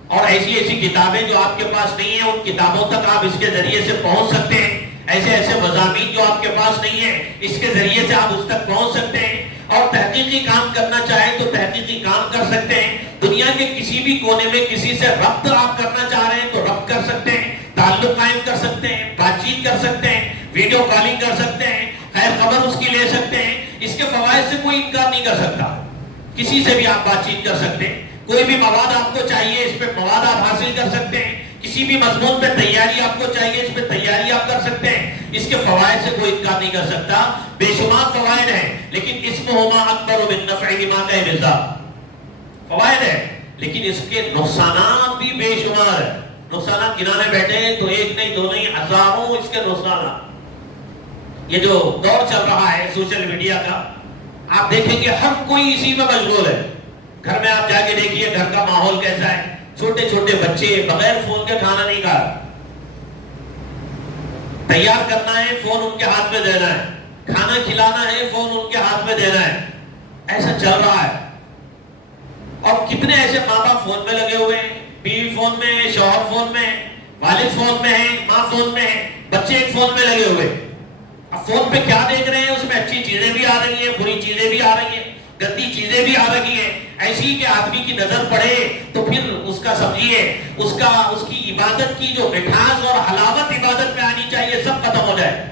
اور ایسی ایسی کتابیں جو آپ کے پاس نہیں ہیں, ان کتابوں تک آپ اس کے ذریعے سے پہنچ سکتے ہیں. ایسے ایسے مضامین جو آپ کے پاس نہیں ہیں, اس کے ذریعے سے آپ اس تک پہنچ سکتے ہیں. اور تحقیقی کام کرنا چاہیں تو تحقیقی کام کر سکتے ہیں. دنیا کے کسی بھی کونے میں کسی سے ربط آپ کرنا چاہ رہے ہیں تو ربط کر سکتے ہیں, تعلق قائم کر سکتے ہیں, بات چیت کر سکتے ہیں, ویڈیو کالنگ کر سکتے ہیں, خیر خبر اس کی لے سکتے ہیں. اس کے فوائد سے کوئی انکار نہیں کر سکتا. کسی سے بھی آپ بات چیت کر سکتے ہیں. کوئی بھی مواد آپ کو چاہیے, اس پہ مواد آپ حاصل کر سکتے ہیں. کسی بھی مضمون پہ تیاری آپ کو چاہیے, اس پہ تیاری آپ کر سکتے ہیں. اس کے فوائد سے کوئی انکار نہیں کر سکتا. بے شمار فوائد ہیں, لیکن اسمہما اکبر من نفعہما کہا فوائد ہے, لیکن اس کے نقصانات بھی بے شمار ہیں. نقصانات گنانے بیٹھے تو ایک نہیں دو نہیں, ہزاروں اس کے نقصانات. یہ جو دور چل رہا ہے سوشل میڈیا کا, آپ دیکھیں گے ہر کوئی اسی میں مشغول ہے. گھر میں آپ جا کے دیکھیے گھر کا ماحول کیسا ہے. چھوٹے چھوٹے بچے بغیر فون کے کھانا نہیں کھا رہے. تیار کرنا ہے فون ان کے ہاتھ میں دینا ہے, کھانا کھلانا ہے فون ان کے ہاتھ میں دینا ہے. ایسا چل رہا ہے. اور کتنے ایسے ماں باپ فون میں لگے ہوئے ہیں, بیوی فون میں ہے, شوہر فون میں ہے, والد فون میں ہے, ماں فون میں ہے, بچے ایک فون میں لگے ہوئے. اب فون پہ کیا دیکھ رہے ہیں, اس میں اچھی چیزیں بھی آ رہی ہیں, بری چیزیں بھی آ رہی ہیں, گندی چیزیں بھی آ رہی ہیں. ایسی کہ آدمی کی نظر پڑے تو پھر اس کا سمجھیے اس کی عبادت کی جو مٹھاس اور حلاوت عبادت میں آنی چاہیے سب ختم ہو جائے.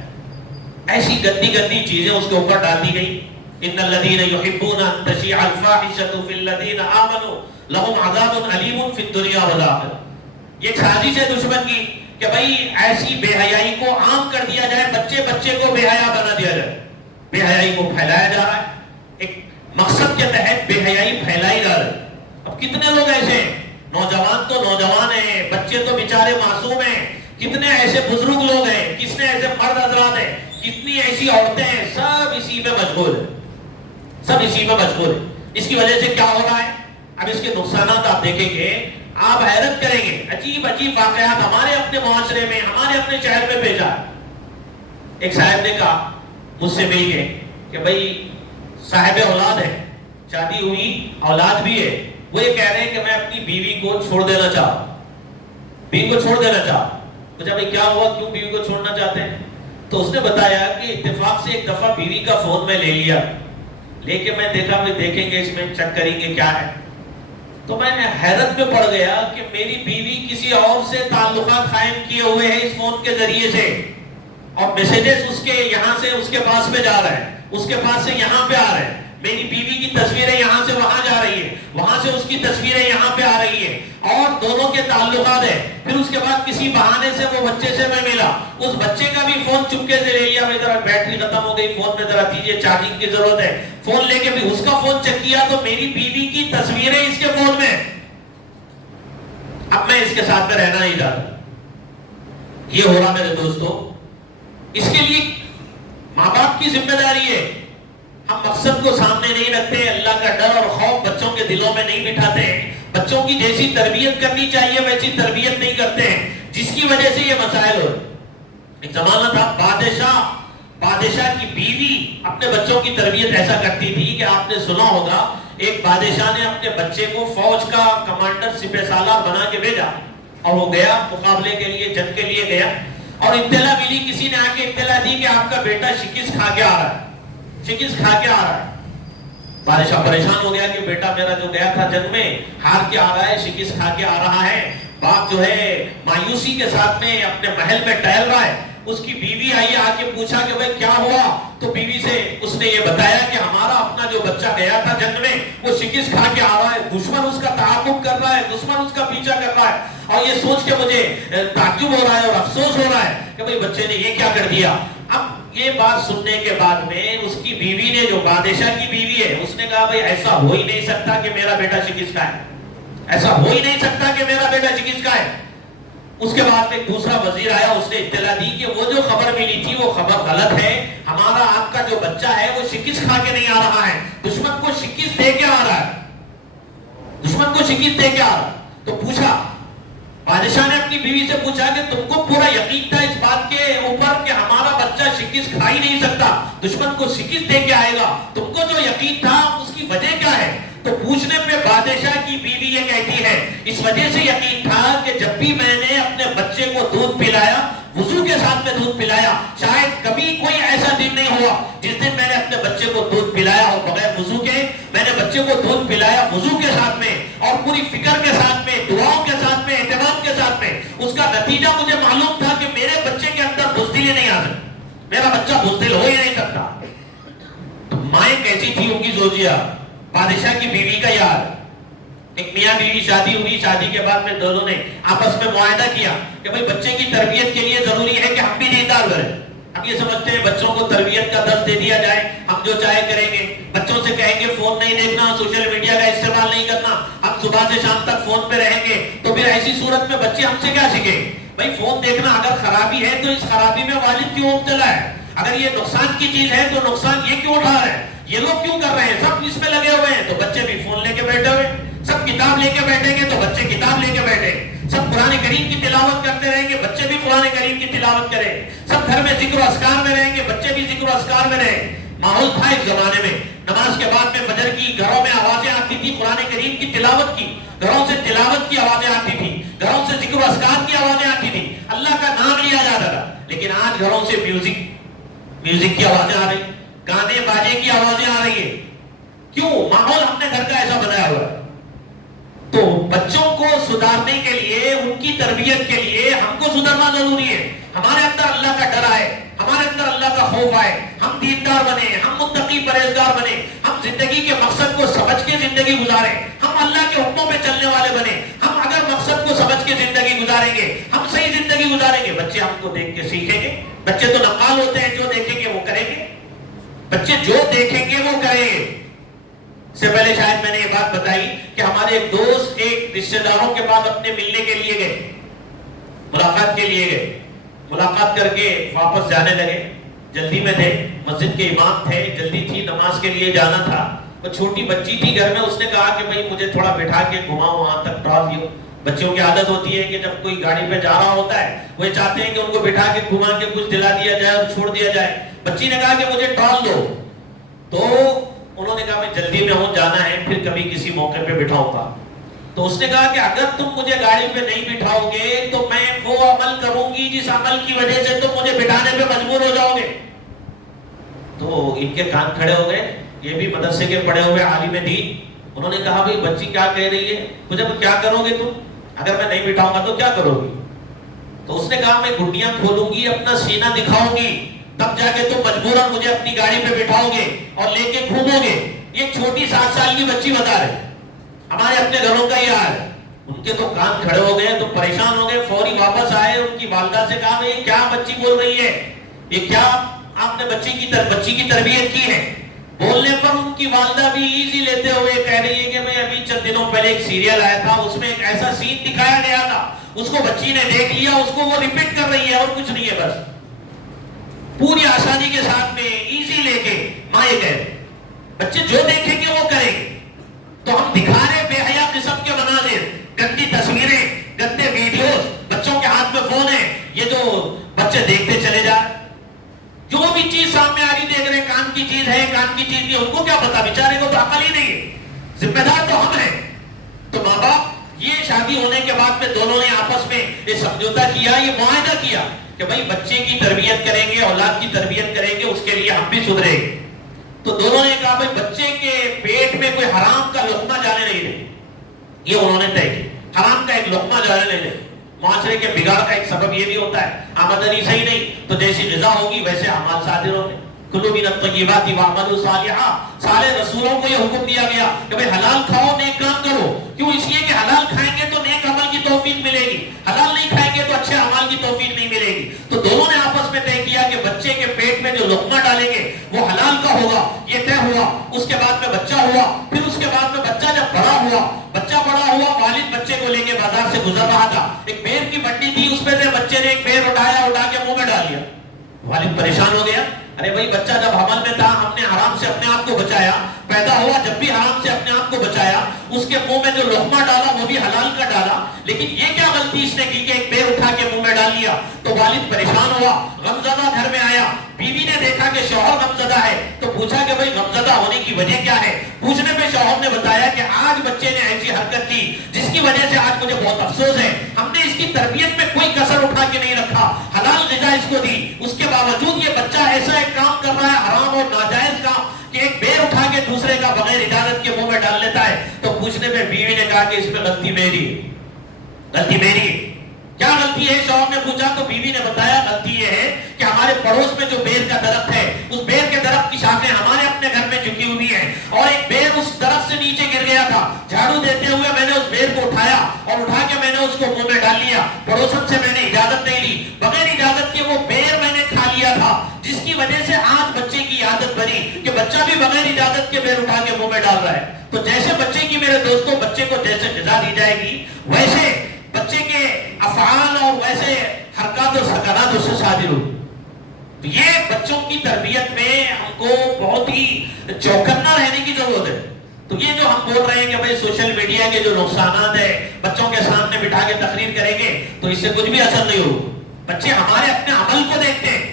ایسی گندی گندی چیزیں اس کے اوپر ڈال دی گئی. ان الذين يحبون ان تشيع الفاحشة في الذين آمنوا لهم عذاب أليم في الدنيا والآخرة. یہ سازش ہے دشمن کی کہ بھائی ایسی بے حیائی کو عام کر دیا جائے, بچے بچے کو بے حیا بنا دیا جائے. بے حیائی کو پھیلایا جا رہا ہے, ایک مقصد کے تحت بے حیائی پھیلائی جا رہی ہے. اب کتنے لوگ ایسے ہیں, نوجوان تو نوجوان ہیں, بچے تو بیچارے معصوم ہیں, کتنے ایسے بزرگ لوگ ہیں, کتنے ایسے مرد حضرات ہیں, کتنی ایسی عورتیں ہیں, سب اسی میں مشغول ہیں, سب اسی میں مشغول ہیں. اس کی وجہ سے کیا ہو رہا ہے, اب اس کے نقصانات آپ دیکھیں گے, آپ حیرت کریں گے. عجیب عجیب واقعات ہمارے اپنے معاشرے میں, ہمارے اپنے شہر میں پیش آئے. ایک صاحب نے کہا مجھ سے مل کے کہ بھائی صاحب اولاد ہے, شادی ہوئی, اولاد بھی ہے, وہ یہ کہہ رہے ہیں کہ میں اپنی بیوی کو چھوڑ دینا چاہتا ہوں، بیوی کو چھوڑ دینا چاہتا ہوں۔ پوچھا بھائی کیا ہوا، کیوں بیوی کو چھوڑنا چاہتے ہیں؟ تو اس نے بتایا کہ اتفاق سے ایک دفعہ بیوی کا فون میں لے لیا، لے کے میں دیکھا بھائی دیکھیں گے اس میں چیک کریں گے کیا ہے، تو میں حیرت میں پڑ گیا کہ میری بیوی کسی اور سے تعلقات قائم کیے ہوئے ہیں اس فون کے ذریعے سے، اور میسیجز اس کے یہاں سے اس کے پاس میں جا رہا ہے، اس کے پاس سے یہاں پہ آ رہے ہیں، میری بیوی کی تصویریں یہاں سے وہاں جا رہی ہیں، وہاں سے اس کی تصویریں یہاں پہ آ رہی ہیں، اور دونوں کے تعلقات ہیں۔ پھر اس کے بعد کسی بہانے سے وہ بچے سے میں ملا، اس بچے کا بھی فون چپکے سے لے لیا، بھائی ذرا بیٹری ختم ہو گئی فون میں، ذرا دیجیے چارجنگ کی ضرورت ہے، فون لے کے بھی اس کا فون چیک کیا تو میری بیوی کی تصویریں اس کے فون میں۔ اب میں اس کے ساتھ میں رہنا نہیں چاہتا۔ یہ ہو رہا میرے دوستوں، اس کے لیے ماں باپ کی ذمہ داری ہے۔ ہم مقصد کو سامنے نہیں رکھتے، اللہ کا ڈر اور خوف بچوں کے دلوں میں نہیں بٹھاتے ہیں، بچوں کی جیسی تربیت کرنی چاہیے ویسی تربیت نہیں کرتے ہیں، جس کی وجہ سے یہ مسائل ہو۔ ایک زمانہ تھا بادشاہ کی بیوی اپنے بچوں کی تربیت ایسا کرتی تھی کہ آپ نے سنا ہوگا ایک بادشاہ نے اپنے بچے کو فوج کا کمانڈر سپہ سالار بنا کے بھیجا، اور وہ گیا مقابلے کے لیے، جنگ کے لیے گیا، اور اطلاع ملی، کسی نے آ کے اطلاع دی کہ آپ کا بیٹا شکست کھا کے آ رہا ہے، شکست کھا کے آ رہا ہے۔ بادشاہ پریشان ہو گیا کہ بیٹا میرا جو گیا تھا جنگ میں ہار کے آ رہا ہے، شکست کھا کے آ رہا ہے۔ باپ جو ہے مایوسی کے ساتھ میں اپنے محل میں ٹہل رہا ہے۔ اس کی بیوی آئی، آ کے پوچھا کہ بھائی کیا ہوا، تو بیوی سے اس نے یہ بتایا کہ ہمارا اپنا جو بچہ گیا تھا جنگ میں وہ شکست کھا کے آ رہا ہے، دشمن اس کا تعاقب کر رہا ہے، دشمن اس کا پیچھا کر رہا ہے، اور یہ سوچ کے مجھے تعجب ہو رہا ہے اور افسوس ہو رہا ہے کہ بھائی بچے نے یہ کیا کر دیا۔ اب یہ بات سننے کے بعد میں اس کی بیوی نے، جو بادشاہ کی بیوی ہے، اس نے کہا بھائی ایسا ہو ہی نہیں سکتا کہ میرا بیٹا شکست کھائے، ایسا ہو ہی نہیں سکتا کہ میرا بیٹا شکست کھائے۔ اس کے بعد میں ایک دوسرا وزیر آیا، اس نے اطلاع دی کہ وہ جو خبر ملی تھی وہ خبر غلط ہے، ہمارا آپ کا جو بچہ ہے وہ شکست کھا کے نہیں آ رہا ہے، دشمن کو شکست دے کے آ رہا ہے، دشمن کو شکست دے کے آ رہا ہے۔ تو پوچھا، بادشاہ نے اپنی بیوی سے پوچھا کہ تم کو پورا یقین تھا اس بات کے اوپر کہ ہمارا بچہ شکست کھا ہی نہیں سکتا، دشمن کو شکست دے کے آئے گا، تم کو جو یقین تھا اس کی وجہ کیا ہے؟ تو پوچھنے پہ بادشاہ کی بیوی یہ کہتی ہے، اس وجہ سے یقین تھا کہ جب بھی میں نے اپنے بچے کو دودھ پلایا، وضو کے ساتھ میں دودھ پلایا، شاید کبھی کوئی ایسا دن نہیں ہوا جس دن میں نے اپنے بچے کو دودھ پلایا اور بغیر وضو کے میں نے بچے کو دودھ پلایا وضو کے ساتھ میں اور پوری فکر کے ساتھ میں، دعاؤں کے ساتھ میں، اہتمام کے ساتھ میں، اس کا نتیجہ مجھے معلوم تھا کہ میرے بچے کے اندر بزدلی نہیں آ سکتی، میرا بچہ بزدل ہو ہی نہیں سکتا۔ تو مائیں کیسی تھی ان کی زوجیہ، بادشاہ کی بیوی کا یار، ایک میاں بیوی شادی ہوئی، شادی کے بعد میں دونوں نے آپس میں معاہدہ کیا کہ بھائی بچے کی تربیت کے لیے ضروری ہے کہ ہم بھی دیندار بنیں۔ اب یہ سمجھتے ہیں بچوں کو تربیت کا درس دے دیا جائے، ہم جو چاہے کریں گے، بچوں سے کہیں گے فون نہیں دیکھنا، سوشل میڈیا کا استعمال نہیں کرنا، ہم صبح سے شام تک فون پہ رہیں گے، تو پھر ایسی صورت میں بچے ہم سے کیا سیکھیں؟ بھائی فون دیکھنا اگر خرابی ہے تو اس خرابی میں والد کیوں مبتلا ہے؟ اگر یہ نقصان کی چیز ہے تو نقصان یہ کیوں اٹھا رہے ہیں؟ یہ لوگ کیوں کر رہے ہیں؟ سب اس میں لگے ہوئے ہیں، تو بچے بھی فون لے کے بیٹھے ہوئے، سب کتاب لے کے بیٹھیں گے تو بچے کتاب لے کے بیٹھے، سب قرآن کریم کی تلاوت کرتے رہیں گے، بچے بھی قرآن کریم کی تلاوت کریں، سب گھر میں ذکر و اذکار میں رہیں گے، بچے بھی ذکر و اذکار میں رہیں۔ ماحول تھا ایک زمانے میں، نماز کے بعد میں فجر کی گھروں میں آوازیں آتی تھی، قرآن کریم کی تلاوت کی، گھروں سے تلاوت کی آوازیں آتی تھی، گھروں سے ذکر و اذکار کی آوازیں آتی تھی، اللہ کا نام لیا جاتا تھا۔ لیکن آج گھروں سے میوزک کی آوازیں آ رہی، گانے باجے کی آوازیں آ رہی ہے۔ کیوں؟ ماحول ہم نے گھر کا ایسا بنایا ہوا ہے۔ تو بچوں کو سدھارنے کے لیے، ان کی تربیت کے لیے ہم کو سدھرنا ضروری ہے، ہمارے اندر اللہ کا ڈر آئے، ہمارے اندر اللہ کا خوف آئے، ہم دیندار بنے، ہم متقی پرہیزگار بنے، ہم زندگی کے مقصد کو سمجھ کے زندگی گزاریں، ہم اللہ کے حکموں پہ چلنے والے بنے۔ ہم اگر مقصد کو سمجھ کے زندگی گزاریں گے، ہم صحیح زندگی گزاریں گے، بچے ہم کو دیکھ کے سیکھیں گے۔ بچے تو نقال ہوتے ہیں، جو دیکھیں گے وہ کریں گے، بچے جو دیکھیں گے وہ کریں گے۔ اس سے پہلے شاید میں نے یہ بات بتائی کہ ہمارے ایک دوست ایک رشتہ داروں کے پاس اپنے ملنے کے لیے گئے، ملاقات کے لیے گئے، ملاقات کر کے واپس جانے لگے، جلدی میں تھے، مسجد کے امام تھے، جلدی تھی، نماز کے لیے جانا تھا، وہ چھوٹی بچی تھی گھر میں، اس نے کہا کہ بھائی مجھے تھوڑا بٹھا کے گھماؤ، وہاں تک ٹال دیو۔ بچوں کی عادت ہوتی ہے کہ جب کوئی گاڑی پہ جا رہا ہوتا ہے وہ چاہتے ہیں کہ ان کو بٹھا کے گھما کے کچھ دلا دیا جائے اور چھوڑ دیا جائے۔ بچی نے کہا کہ مجھے ٹال دو، تو انہوں نے کہا میں جلدی میں ہوں، جانا ہے، پھر کبھی کسی موقع پہ بٹھاؤں گا. تو اس نے کہا کہ اگر تم مجھے گاڑی پہ نہیں بٹھاؤ گے تو میں وہ عمل کروں گی جس عمل کی وجہ سے تم مجھے بٹھانے پہ مجبور ہو جاؤ گے. تو ان کے کان کھڑے ہو گئے، یہ بھی مدرسے کے پڑھے ہوئے عالم دین. انہوں نے کہا بھئی بچی کیا کہہ رہی ہے، مجھے کیا کرو گے تم، اگر میں نہیں بٹھاؤں گا تو کیا کرو گی؟ تو اس نے کہا میں گھٹیاں کھولوں گی، اپنا سینہ دکھاؤں گی، تب جا کے تم مجبوراً مجھے اپنی گاڑی پہ بٹھاؤ گے اور لے کے گھومو گے. یہ چھوٹی 7 سال کی بچی بتا رہے، ہمارے اپنے گھروں کا یہ حال ہے. ان کے تو کان کھڑے ہو گئے، تو پریشان ہو گئے، فوری واپس آئے، ان کی والدہ سے کہا یہ کیا بچی بول رہی ہے، یہ کیا آپ نے بچی کی تربیت کی ہے. بولنے پر ان کی والدہ بھی ایزی لیتے ہوئے کہہ رہی ہے کہ میں ابھی چند دنوں پہلے ایک سیریل آیا تھا، اس میں ایک ایسا سین دکھایا گیا تھا، اس کو بچی نے دیکھ لیا، اس کو وہ ریپیٹ کر رہی ہے اور کچھ نہیں ہے. بس پوری آسانی کے ساتھ میں ایزی لے کے ماں یہ کہہ رہے بچے جو دیکھیں گے وہ کریں گے. تو ہم دکھا رہے بے حیا قسم کے مناظر، گندی تصویریں، گندے ویڈیوز، بچوں کے ہاتھ میں فون ہے، یہ جو بچے دیکھتے چلے جا رہے، جو بھی چیز سامنے آ رہی دیکھ رہے، کان کی چیز ہے، کان کی چیز نہیں، ان کو کیا پتا، بیچارے کو تو عقل ہی نہیں ہے. ذمہ دار تو ہم ہیں. تو ماں باپ یہ شادی ہونے کے بعد میں دونوں نے آپس میں یہ سمجھوتا کیا، یہ معاہدہ کیا کہ بھائی بچے کی تربیت کریں گے، اولاد کی تربیت کریں گے، اس کے لیے ہم بھی سدھریں گے. تو دونوں نے کہا بھائی بچے کے پیٹ میں کوئی حرام کا لقمہ جانے نہیں دیں. یہ انہوں نے طے کیا، حرام کا ایک لقمہ جانے نہیں دیں. معاشرے کے بگاڑ کا ایک سبب یہ بھی ہوتا ہے، آمدنی صحیح نہیں تو جیسی غذا ہوگی ویسے اعمال صادر ہوں گے. کلوا من الطیبات واعملوا صالحا. سارے رسولوں کو یہ حکم دیا گیا کہ بھئی حلال کھاؤ، نیک کام کرو. کیوں؟ اس لیے کہ حلال کھائیں گے تو نیک عمل کی توفیق ملے گی، حلال نہیں کھائیں گے تو اچھے اعمال کی توفیق نہیں ملے گی. تو دونوں نے آپس میں طے کیا کہ بچے کے پیٹ میں جو لقمہ ڈالیں گے وہ حلال کا ہوگا. یہ طے ہوا. اس کے بعد میں بچہ ہوا. پھر اس کے بعد میں بچہ جب بڑا ہوا، والد بچے کو لے کے بازار سے گزر رہا تھا، ایک بیر کی منڈی تھی، اس میں سے بچے نے ایک بیر اٹھا کے منہ میں ڈال لیا. والد پریشان ہو گیا، ارے بھائی بچہ جب حمل میں تھا ہم نے حرام سے اپنے آپ کو بچایا، پیدا ہوا جب بھی حرام سے اپنے آپ کو بچایا، اس کے منہ میں جو لقمہ ڈالا وہ بھی حلال کا ڈالا، لیکن یہ کیا غلطی اس نے کی کہ ایک بیر اٹھا کے منہ میں ڈال لیا. تو والد پریشان ہوا، غمزدہ گھر میں آیا. بیوی نے دیکھا کہ شوہر غمزدہ ہے تو پوچھا کہ بھائی غمزدہ ہونے کی وجہ کیا ہے. پوچھنے پہ شوہر نے بتایا کہ آج بچے نے ایسی حرکت کی جس کی وجہ سے آج مجھے بہت افسوس ہے. ہم نے اس کی تربیت میں کوئی کسر اٹھا کے نہیں رکھا، حلال غذا اس کو دی، اس کے باوجود یہ بچہ ایسا ایک کام کر رہا ہے، حرام اور ناجائز کام، کہ ایک بیر اٹھا کے دوسرے کا بغیر اجازت کے منہ میں ڈال لیتا ہے. تو پوچھنے پہ بیوی نے کہا کہ اس میں غلطی میری ہے. کیا غلطی ہے؟ شوہر نے پوچھا تو بیوی نے بتایا غلطی یہ ہے کہ ہمارے پڑوس میں جو بیر کا درخت ہے، اس بیر کے درخت کی شاخیں ہمارے اپنے گھر میں جھکی ہوئی ہیں، اور ایک بیر اس درخت سے نیچے گر گیا تھا. جھاڑو دیتے ہوئے میں نے اس بیر کو اٹھایا اور اٹھا کے میں نے اس کو منہ میں ڈال لیا. پڑوسن سے میں نے اجازت نہیں لی، بغیر اجازت کے وہ بیر میں نے کھا لیا تھا، جس کی وجہ سے آج بچے کی عادت بنی کہ بچہ بھی بغیر اجازت کے بیر اٹھا کے منہ میں ڈال رہا ہے. تو جیسے بچے کی، میرے دوستوں، بچے کو جیسے غذا دی جائے گی ویسے بچے کے افعال اور ویسے حرکات و سکنات اس سے صادر ہو. یہ بچوں کی تربیت میں ہم کو بہت ہی چوکنا رہنے کی ضرورت ہے. تو یہ جو ہم بول رہے ہیں کہ بھئی سوشل میڈیا کے جو نقصانات ہیں، بچوں کے سامنے بٹھا کے تقریر کریں گے تو اس سے کچھ بھی اثر نہیں ہوگا. بچے ہمارے اپنے عمل کو دیکھتے ہیں.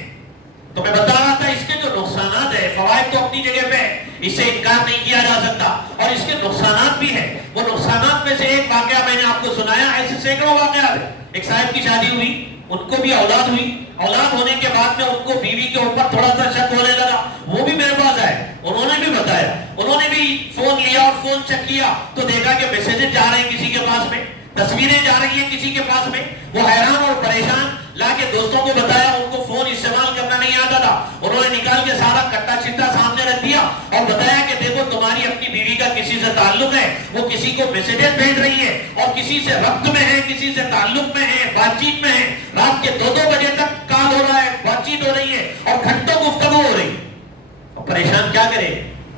تو میں بتا رہا تھا اس کے جو نقصانات ہیں، فوائد تو اپنی جگہ پہ، اس سے انکار نہیں کیا جا سکتا، اور اس کے نقصانات بھی ہیں. وہ نقصانات میں سے ایک واقعہ میں نے آپ کو سنایا، ایسے سینکڑوں واقعات ہیں. ایک صاحب کی شادی ہوئی، ان کو بھی اولاد ہوئی. اولاد ہونے کے بعد میں ان کو بیوی کے اوپر تھوڑا سا شک ہونے لگا. وہ بھی میرے پاس آئے، انہوں نے بھی بتایا، انہوں نے بھی فون لیا اور فون چیک کیا تو دیکھا کہ میسیجز جا رہے ہیں کسی کے پاس میں، تصویریں جا رہی ہیں کسی کے پاس میں. وہ حیران اور پریشان، لا کے دوستوں کو بتایا، ان کو فون استعمال کرنا نہیں آتا تھا. انہوں نے نکال کے سارا کٹا چٹا سامنے رکھ دیا اور بتایا کہ دیکھو تمہاری اپنی بیوی کا کسی سے تعلق ہے، وہ کسی کو میسیجز بھیج رہی ہے اور کسی سے ربط میں ہے، کسی سے تعلق میں ہے، بات چیت میں ہے. رات کے 2-2 بجے تک کال ہو رہا ہے، بات چیت ہو رہی ہے اور گھنٹوں گفتگو ہو رہی. اور پریشان کیا کرے؟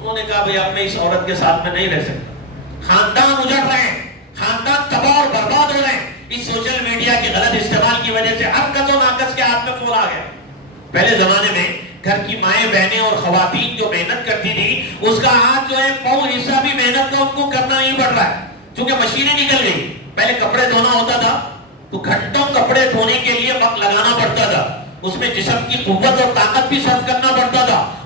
انہوں نے کہا بھئی اب میں اس عورت کے ساتھ میں نہیں رہ سکتا. خاندان اجڑ رہے ہیں، خاندان تباہ اور برباد ہو رہے ہیں اس سوشل میڈیا کے غلط استعمال کی وجہ سے. ہر کس و ناکس کے ہاتھ میں فون آ گیا. پہلے زمانے میں گھر کی مائیں بہنیں اور خواتین جو محنت کرتی تھی، اس کا آج جو ہے پاؤں حصہ بھی محنت کا ان کو کرنا نہیں پڑ رہا ہے، کیونکہ مشینیں نکل گئی. پہلے کپڑے دھونا ہوتا تھا تو گھنٹوں کپڑے دھونے کے لیے وقت لگانا پڑتا تھا، اس میں جسم کی قوت اور طاقت بھی صرف کرنا پڑتا تھا،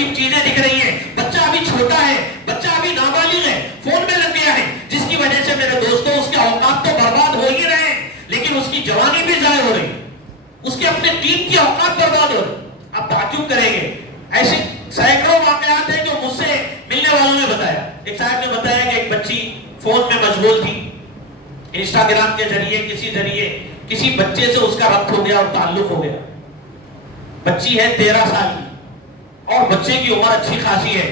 عجیب چیزیں دکھ رہی ہیں. بچہ ابھی چھوٹا ہے, بچہ ابھی نابالغ ہے, فون میں لگ گیا ہے, جس کی وجہ سے میرے دوستوں اس کے اوقات تو برباد ہو ہی رہے ہیں, لیکن اس کی جوانی بھی ضائع ہو رہی, اس کے اپنے قیمتی اوقات برباد ہو رہے. آپ تعجب کریں گے, ایسے سینکڑوں واقعات ہیں جو مجھ سے ملنے والوں نے بتایا. ایک صاحب نے بتایا کہ ایک بچی فون میں مشغول تھی, انسٹاگرام کے ذریعے کسی بچے سے اس کا ربط ہو گیا اور تعلق ہو گیا. بچی ہے 13 سال کی اور بچے کی عمر اچھی خاصی ہے,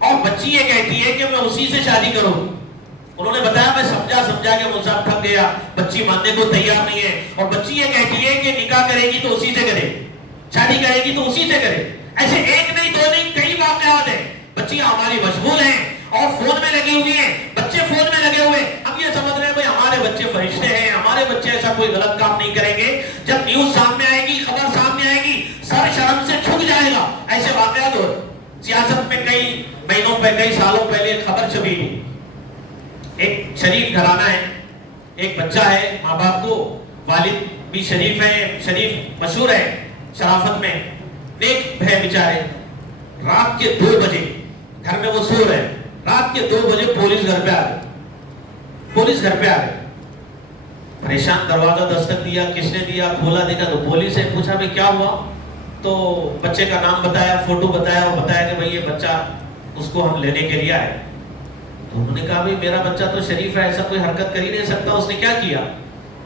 اور بچی یہ کہتی ہے کہ میں اسی سے شادی کروں. انہوں نے بتایا میں سمجھا کہ مجھ سے تھک گیا, بچی ماننے کو تیار نہیں ہے, اور بچی یہ کہتی ہے کہ نکاح کرے گی تو اسی سے کرے, شادی کرے گی تو اسی سے کرے. ایسے ایک نہیں دو نہیں کئی واقعات ہیں. بچیاں ہماری مشغول ہیں اور فون میں لگی ہوئی ہیں, بچے فون میں لگے ہوئے. ہم یہ سمجھ رہے ہیں بھائی ہمارے بچے فرشتے ہیں, ہمارے بچے ایسا کوئی غلط کام نہیں کریں گے. جب نیوز سامنے آئے گی, خبر سامنے آئے گی, سر شرم سے جھک جائے گا. ایسے واقعات ہو. سیاست میں کئی مہینوں پہ, کئی سالوں پہلے خبر چھپی تھی. ایک شریف گھرانہ ہے, ایک بچہ ہے, ماں باپ کو, والد بھی شریف ہے, شریف مشہور ہے شرافت میں, نیک ہے بیچارے. رات کے 2 بجے گھر میں وہ سو رہے, رات کے 2 بجے پولیس گھر پہ آ گئی. پریشان, دروازہ دستک دیا, کس نے دیا, کھولا, دیکھا تو پولیس ہے. پوچھا بھائی کیا ہوا, تو بچے کا نام بتایا, فوٹو بتایا, اور بتایا کہ بھائی یہ بچہ, اس کو ہم لینے کے لیے آئے. تو انہوں نے کہا بھائی میرا بچہ تو شریف ہے, ایسا کوئی حرکت کر ہی نہیں سکتا, اس نے کیا کیا؟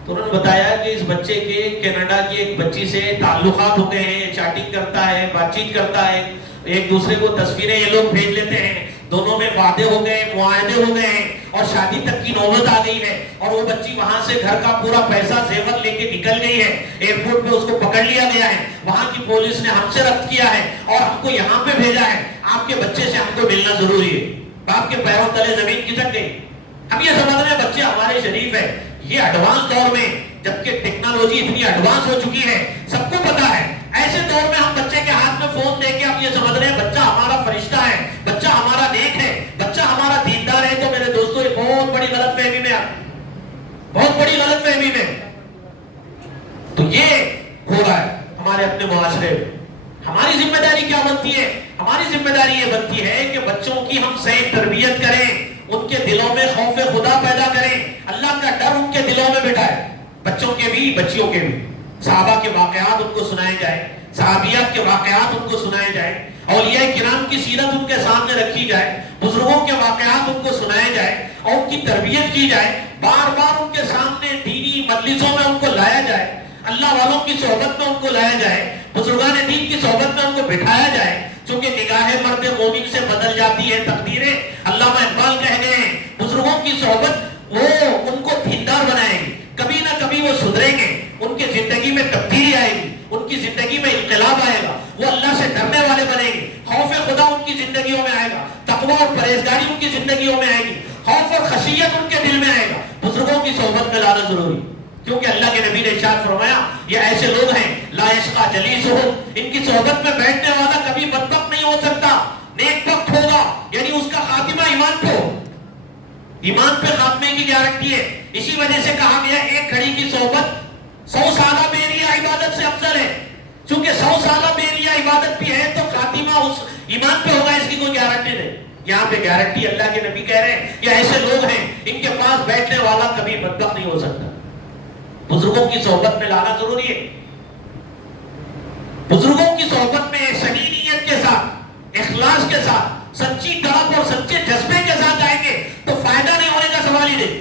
تو انہوں نے بتایا کہ اس بچے کے کینیڈا کی ایک بچی سے تعلقات ہو گئے ہیں, چیٹنگ کرتا ہے, بات چیت کرتا ہے, ایک دوسرے کو تصویریں یہ لوگ بھیج لیتے ہیں, دونوں میں وعدے ہو گئے, معاہدے ہو گئے ہیں, اور شادی تک کی نوبت آ گئی ہے. اور وہ بچی وہاں سے گھر کا پورا پیسہ زیور لے کے نکل گئی ہے, ایئرپورٹ پہ اس کو پکڑ لیا گیا ہے. وہاں کی پولیس نے ہم سے ربط کیا ہے اور ہم کو یہاں پہ بھیجا ہے, آپ کے بچے سے ہم کو ملنا ضروری ہے. باپ کے پیروں تلے زمین کھسک گئی. ہم یہ سمجھ رہے ہیں بچے ہمارے شریف ہے. یہ ایڈوانس دور میں, جبکہ ٹیکنالوجی اتنی ایڈوانس ہو چکی ہے, سب کو پتا ہے, ایسے دور میں ہم بچے کے ہاتھ میں فون دے کے ہم یہ سمجھ رہے ہیں بچہ ہمارا فرشتہ ہے, بچہ ہمارا نیک ہے, بچہ ہمارا دیندار ہے. تو میرے دوستوں یہ بہت بڑی غلط فہمی میں, بہت بڑی غلط فہمی میں. تو یہ ہو رہا ہے ہمارے اپنے معاشرے میں. ہماری ذمہ داری کیا بنتی ہے؟ ہماری ذمہ داری یہ بنتی ہے کہ بچوں کی ہم صحیح تربیت کریں, ان کے دلوں میں خوف خدا پیدا کریں, اللہ کا ڈر ان کے دلوں میں بٹھائے, بچوں کے بھی بچیوں کے بھی. صحابہ کے واقعات ان کو سنائے جائے, صحابیات کے واقعات ان کو سنائے جائے, اولیاء کرام کی سیرت ان کے سامنے رکھی جائے, بزرگوں کے واقعات ان کو سنائے جائے, اور ان کی تربیت کی جائے. بار بار ان کے سامنے دینی مجلسوں میں ان کو لایا جائے, اللہ والوں کی صحبت میں ان کو لایا جائے, بزرگان دین کی صحبت میں ان کو بٹھایا جائے. چونکہ نگاہ مرد مومن سے بدل جاتی ہے تقدیریں, علامہ اقبال کہہ گئے ہیں. بزرگوں کی صحبت وہ ان کو دیندار بنائے گی, کبھی نہ کبھی وہ سدھریں گے, ان کی زندگی میں تبدیلی آئے گی, ان کی زندگی میں انقلاب آئے گا, وہ اللہ سے ڈرنے والے بنیں گے, خوف خدا ان کی زندگیوں میں آئے گا, تقویٰ اور پرہیزگاری ان کی زندگیوں میں آئے گی, خوف اور خشیت ان کے دل میں آئے گا. بزرگوں کی صحبت میں لانا ضروری, کیونکہ اللہ کے نبی نے ارشاد فرمایا یہ ایسے لوگ ہیں لا یشقی جلیسہم, ان کی صحبت میں بیٹھنے والا کبھی بدبخت نہیں ہو سکتا, نیک بخت ہوگا, یعنی اس کا خاتمہ ایمان پہ ہو, ایمان پہ خاتمے کی گارنٹی ہے. اسی وجہ سے کہا گیا ایک گھڑی کی صحبت 100 سالہ بیریا عبادت سے افضل ہے. چونکہ 100 سالہ بیریا عبادت بھی ہے تو خاتمہ اس ایمان پہ ہوگا, اس کی کوئی گارنٹی نہیں. یہاں پہ گارنٹی اللہ کے نبی کہہ رہے ہیں یہ ایسے لوگ ہیں ان کے پاس بیٹھنے والا کبھی بدبخت نہیں ہو سکتا. بزرگوں کی صحبت میں لانا ضروری ہے. بزرگوں کی صحبت میں صحیح نیت کے ساتھ, اخلاص کے ساتھ, سچی طلب اور سچے جذبے کے ساتھ آئیں گے تو فائدہ نہیں ہونے کا سوال ہی نہیں,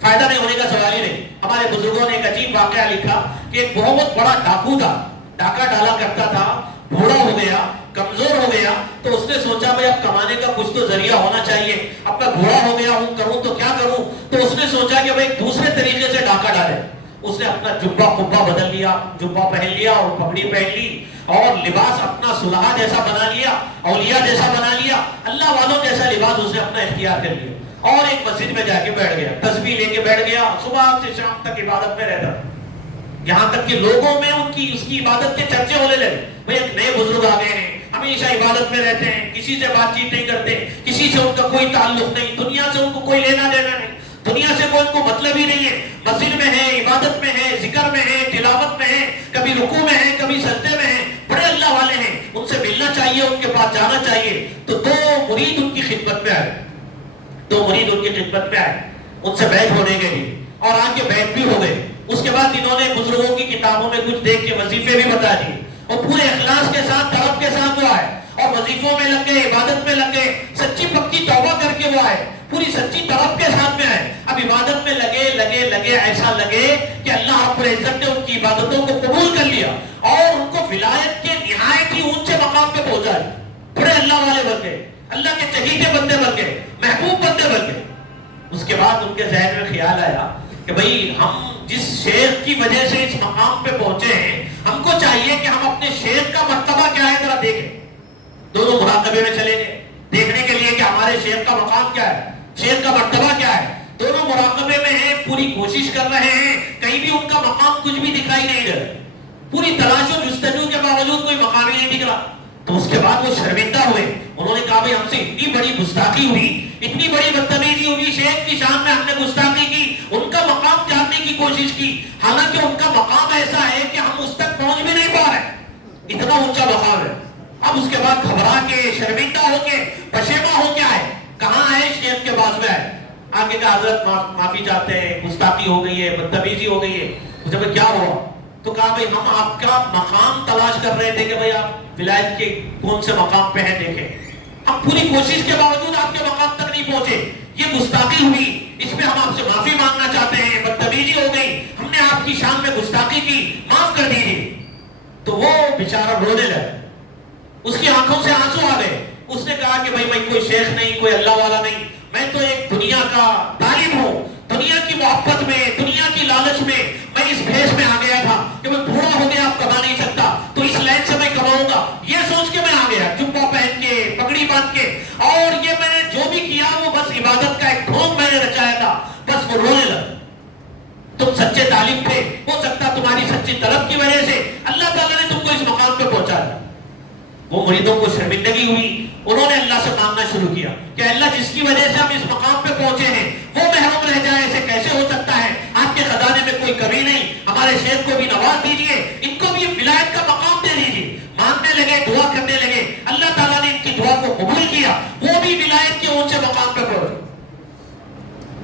فائدہ نہیں ہونے کا سوال ہی نہیں. ہمارے بزرگوں نے ایک عجیب واقعہ لکھا کہ ایک بہت بڑا ڈاکو تھا, ڈاکہ ڈالا کرتا تھا, بوڑھا ہو گیا, کمزور ہو گیا, تو اس نے سوچا بھائی اب کمانے کا کچھ تو ذریعہ ہونا چاہیے, اب میں بوڑھا ہو گیا ہوں, کروں تو کیا کروں. تو اس نے سوچا کہ بھائی دوسرے طریقے سے ڈاکہ ڈالے. اس نے اپنا جبہ قبہ بدل لیا, جبہ پہن لیا اور پگڑی پہن لی, اور لباس اپنا صلحہ جیسا بنا لیا, اولیاء جیسا بنا لیا, اللہ والوں جیسا لباس اس نے اپنا اختیار کر لیا, اور ایک مسجد میں جا کے بیٹھ گیا, تسبیح لے کے بیٹھ گیا, صبح سے شام تک عبادت میں رہتا, یہاں تک کہ لوگوں میں اس کی عبادت کے چرچے ہونے لگے. بھئی ایک نئے بزرگ آ گئے ہیں, ہمیشہ عبادت میں رہتے ہیں, کسی سے بات چیت نہیں کرتے, کسی سے ان کا کوئی تعلق نہیں, دنیا سے ان کو کوئی لینا دینا نہیں, دنیا سے کوئی ان کو مطلب ہی نہیں ہے, مسجد میں ہے, عبادت میں ہے, ذکر میں ہے, تلاوت میں ہے, کبھی رکوع میں ہے, کبھی سجدے میں ہے, بڑے اللہ والے ہیں, ان سے ملنا چاہیے، ان کے پاس جانا چاہیے. تو دو مرید ان کی خدمت میں آئے، دو مرید ان کی خدمت میں آئے، ان سے بیعت ہونے کے لیے، اور آ کے بیعت بھی ہو گئے. اس کے بعد انہوں نے بزرگوں کی کتابوں میں کچھ دیکھ کے وظیفے بھی بتا دیے، اور پورے اخلاص کے ساتھ، طلب کے ساتھ وہ آئے اور وظیفوں میں لگ گئے، عبادت میں لگ گئے، سچی پکی توبہ کر کے وہ آئے، پوری سچی طلب کے ساتھ میں آئے. اب عبادت میں لگے ایسا لگے کہ اللہ رب العزت نے ان کی عبادتوں کو قبول کر لیا اور ان کو ولایت کے نہایت ہی اونچے مقام پہ پہنچا دیا. بڑے اللہ والے بن گئے، اللہ کے چہیتے بندے بن گئے، محبوب بندے بن گئے. اس کے بعد ان کے ذہن میں خیال آیا کہ بھئی ہم جس شیخ کی وجہ سے اس مقام پہ پہنچے ہیں، ہم کو چاہیے کہ ہم اپنے شیخ کا مرتبہ کیا ہے ذرا دیکھیں. دونوں مراقبے میں چلے گئے دیکھنے کے لیے کہ ہمارے شیخ کا مقام کیا ہے، شیخ کا مرتبہ کیا ہے. دونوں مراقبے میں ہیں، پوری کوشش کر رہے ہیں، کہیں بھی ان کا مقام کچھ بھی دکھائی نہیں دے رہا. پوری تلاش و جستجو کے باوجود کوئی مقام ہی نہیں دکھ رہا. تو اس کے بعد وہ شرمندہ ہوئے. انہوں نے کہا بھئی ہم سے اتنی بڑی گستاخی ہوئی، اتنی بڑی بدتمیزی ہوئی، شیخ کی شان میں ہم نے گستاخی کی، ان کا مقام جاننے کی کوشش کی، حالانکہ ان کا مقام ایسا ہے کہ ہم اس تک پہنچ بھی نہیں پا رہے، اتنا اونچا مقام ہے. اب اس کے بعد گھبرا کے، شرمندہ ہو کے، پشیماں ہو کے آئے. کہاں آئے؟ شیخ کے پاس میں آئے. آگے کا حضرت معافی چاہتے ہیں، گستاخی ہو گئی ہے، بدتمیزی ہو گئی ہے. مجھے بھئی کیا ہوا؟ تو کہا بھئی ہم آپ کا مقام تلاش کر رہے تھے کہ بھئی آپ ولایت کے کون سے مقام پہ ہیں دیکھیں. ہم پوری کوشش کے باوجود آپ کے مقام تک نہیں پہنچے، یہ گستاخی ہوئی، اس پہ ہم آپ سے معافی مانگنا چاہتے ہیں، بدتمیزی ہو گئی، ہم نے آپ کی شان میں گستاخی کی، معاف کر دیجیے. تو وہ بیچارہ رونے لگا، اس کی آنکھوں سے آنسو آ گئے. اس نے کہا کہ بھئی میں کوئی شیخ نہیں، کوئی اللہ والا نہیں، میں تو ایک دنیا کا طالب ہوں. دنیا کی محبت میں، دنیا کی لالچ میں میں اس بھیس میں آ گیا تھا کہ میں بوڑھا ہو گیا، اب کما نہیں سکتا، تو اس لائن سے میں کماؤں گا، یہ سوچ کے میں آ گیا، جبہ پہن کے، پگڑی باندھ کے، اور یہ میں نے جو بھی کیا وہ بس عبادت کا ایک ڈھونگ میں نے رچایا تھا. بس وہ رونے لگا. تم سچے طالب تھے، ہو سکتا تمہاری سچی طلب کی وجہ سے اللہ تعالیٰ نے تم کو اس مقام پہ پہنچا دیا. وہ مریدوں کو شرمندگی ہوئی، انہوں نے اللہ سے مانگنا شروع کیا کہ اللہ جس کی وجہ سے ہم اس مقام پہ پہنچے ہیں وہ محروم رہ جائے، ایسے کیسے ہو سکتا ہے؟ آپ کے خزانے میں کوئی کمی نہیں، ہمارے شیخ کو بھی نواز دیجئے، ان کو بھی ولایت کا مقام دے دیجئے. مانگنے لگے، دعا کرنے لگے. اللہ تعالیٰ نے ان کی دعا کو قبول کیا، وہ بھی ولایت کے اونچے مقام پہ پہنچے.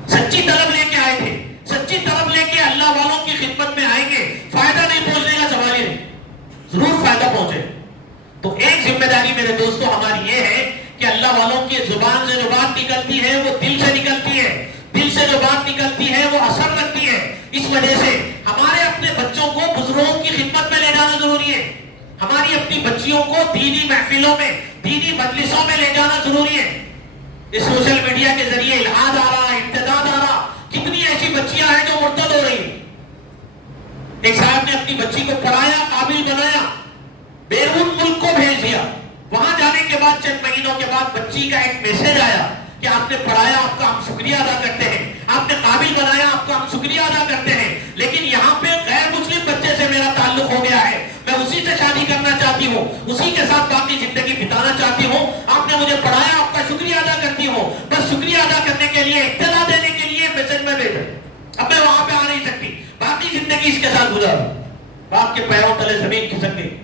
سچی طلب لے کے آئے تھے، سچی طلب لے کے اللہ والوں کی خدمت میں آئیں گے، فائدہ نہیں پہنچنے کا سوال ہی نہیں، ضرور فائدہ پہنچے. تو ایک ذمہ داری میرے دوستو ہماری یہ ہے کہ اللہ والوں کی زبان سے جو بات نکلتی ہے وہ دل سے نکلتی ہے، دل سے جو بات نکلتی ہے وہ اثر رکھتی ہے. اس وجہ سے ہمارے اپنے بچوں کو بزرگوں کی خدمت میں لے جانا ضروری ہے، ہماری اپنی بچیوں کو دینی محفلوں میں، دینی مجلسوں میں لے جانا ضروری ہے. اس سوشل میڈیا کے ذریعے الحاد آ رہا، ارتداد آ رہا، کتنی ایسی بچیاں ہیں جو مرتد ہو رہی. ایک صاحب نے اپنی بچی کو پڑھایا، قابل بنایا، بیرون ملک کو بھیج دیا. وہاں جانے کے بعد چند مہینوں کے بعد بچی کا ایک میسج آیا کہ آپ نے پڑھایا، آپ کا ہم شکریہ ادا کرتے ہیں، آپ نے قابل بنایا، آپ کا ہم شکریہ ادا کرتے ہیں، لیکن یہاں پہ غیر مسلم بچے سے میرا تعلق ہو گیا ہے، میں اسی سے شادی کرنا چاہتی ہوں، اسی کے ساتھ باقی زندگی بتانا چاہتی ہوں. آپ نے مجھے پڑھایا، آپ کا شکریہ ادا کرتی ہوں، بس شکریہ ادا کرنے کے لیے، اطلاع دینے کے لیے میسج میں بھیجا. اب میں وہاں پہ آ نہیں سکتی، باقی زندگی اس کے ساتھ گزاروں. باپ کے پیروں تلے زمین کھسک گئی.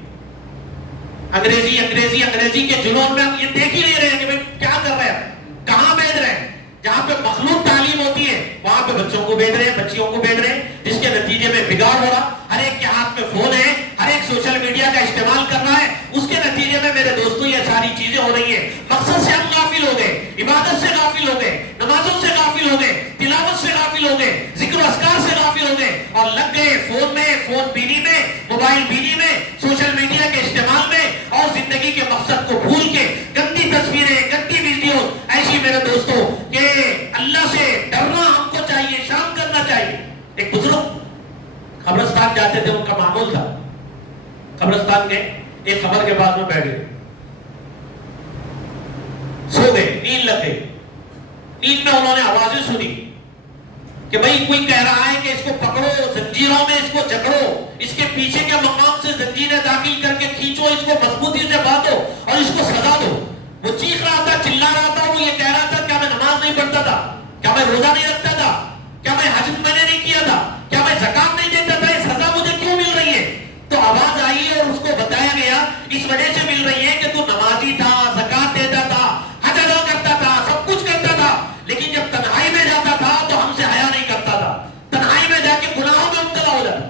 انگریزی کے جنون میں ہم یہ دیکھ ہی نہیں رہے کہ کیا کر رہے ہیں، کہاں بھیج رہے ہیں. جہاں پہ مخلوق تعلیم ہوتی ہے وہاں پہ بچوں کو بھیج رہے ہیں، بچیوں کو بھیج رہے ہیں، جس کے نتیجے میں بگاڑ ہو رہا. ہر ایک کے ہاتھ میں فون ہے، ہر ایک سوشل میڈیا کا استعمال کر رہا ہے. اس کے نتیجے میں میرے دوستوں یہ ساری چیزیں ہو رہی ہیں. مقصد سے ہم غافل ہو گئے، عبادت سے غافل ہو گئے، نمازوں سے غافل ہو گئے، تلاوت سے غافل ہو گئے، ذکر و اذکار سے غافل ہو گئے، اور لگ گئے فون میں، فون بینی میں، موبائل بینی میں، سوشل میڈیا کے استعمال میں، اور زندگی کے مقصد کو بھول کے گندی تصویریں، گندی ویڈیو ایسی میرے دوستوں کہ اللہ سے ڈرنا ہم کو چاہیے، شرم کرنا چاہیے. ایک بزرگ قبرستان جاتے تھے، ان کا معمول تھا، قبرستان کے ایک قبر کے پاس میں بیٹھ گئے، سو گئے، نیند لگ گئی. نیند میں انہوں نے آوازیں سنی کہ بھئی کوئی کہہ رہا ہے کہ اس کو پکڑو، زنجیروں میں اس کو جکڑو، اس کے پیچھے کے مقام سے زنجیریں داخل کر کے کھینچو، اس کو مضبوطی سے باندھو اور اس کو سزا دو. وہ چیخ رہا تھا، چلا رہا تھا، وہ یہ کہہ رہا تھا کیا میں نماز نہیں پڑھتا تھا، کیا میں روزہ نہیں رکھتا تھا، کیا میں حج میں نے نہیں کیا تھا، کیا میں زکات نہیں دیتا تھا، یہ سزا مجھے کیوں مل رہی ہے؟ تو آواز آئی اور اس کو بتایا گیا اس وجہ وجہ سے مل رہی ہیں کہ تو نمازی تھا، زکات دیتا تھا، حج ادا کرتا تھا، سب کچھ کرتا تھا، لیکن جب تنہائی میں جاتا تھا تو ہم سے حیا نہیں کرتا تھا، تنہائی میں جا کے گناہوں میں مبتلا ہو جاتا.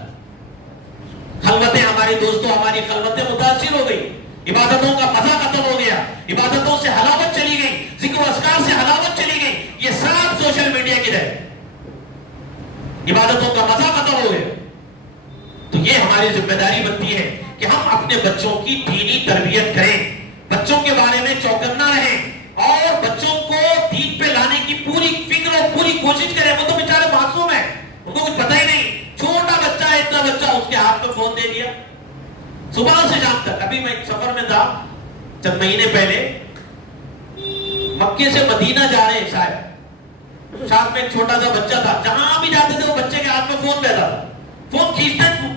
خلوتیں ہماری دوستوں، ہماری خلوتیں متاثر ہو گئی، عبادتوں کا مزہ ختم ہو گیا، عبادتوں سے حلاوت چلی گئی، ذکر و اذکار سے حلاوت چلی گئی. یہ سب سوشل میڈیا کی ہے. عبادتوں کا مزہ ختم ہو گیا. تو یہ ہماری ذمہ داری بنتی ہے کہ ہم اپنے بچوں کی دینی تربیت کریں، بچوں کے بارے میں چوکنا رہیں اور بچوں کو دین پہ لانے کی پوری فکر اور پوری کوشش کریں. وہ تو بیچارے معصوم ہیں، ان کو کچھ پتہ ہی نہیں. چھوٹا بچہ ہے، اتنا بچہ، اس کے ہاتھ میں فون دے دیا صبح سے شام تک. ابھی میں ایک سفر میں تھا چند مہینے پہلے، مکے سے مدینہ جا رہے ہیں شاید، ساتھ میں ایک چھوٹا سا بچہ تھا. جہاں بھی جاتے تھے وہ بچے کے ہاتھ میں فون رہتا تھا. فون کھینچتا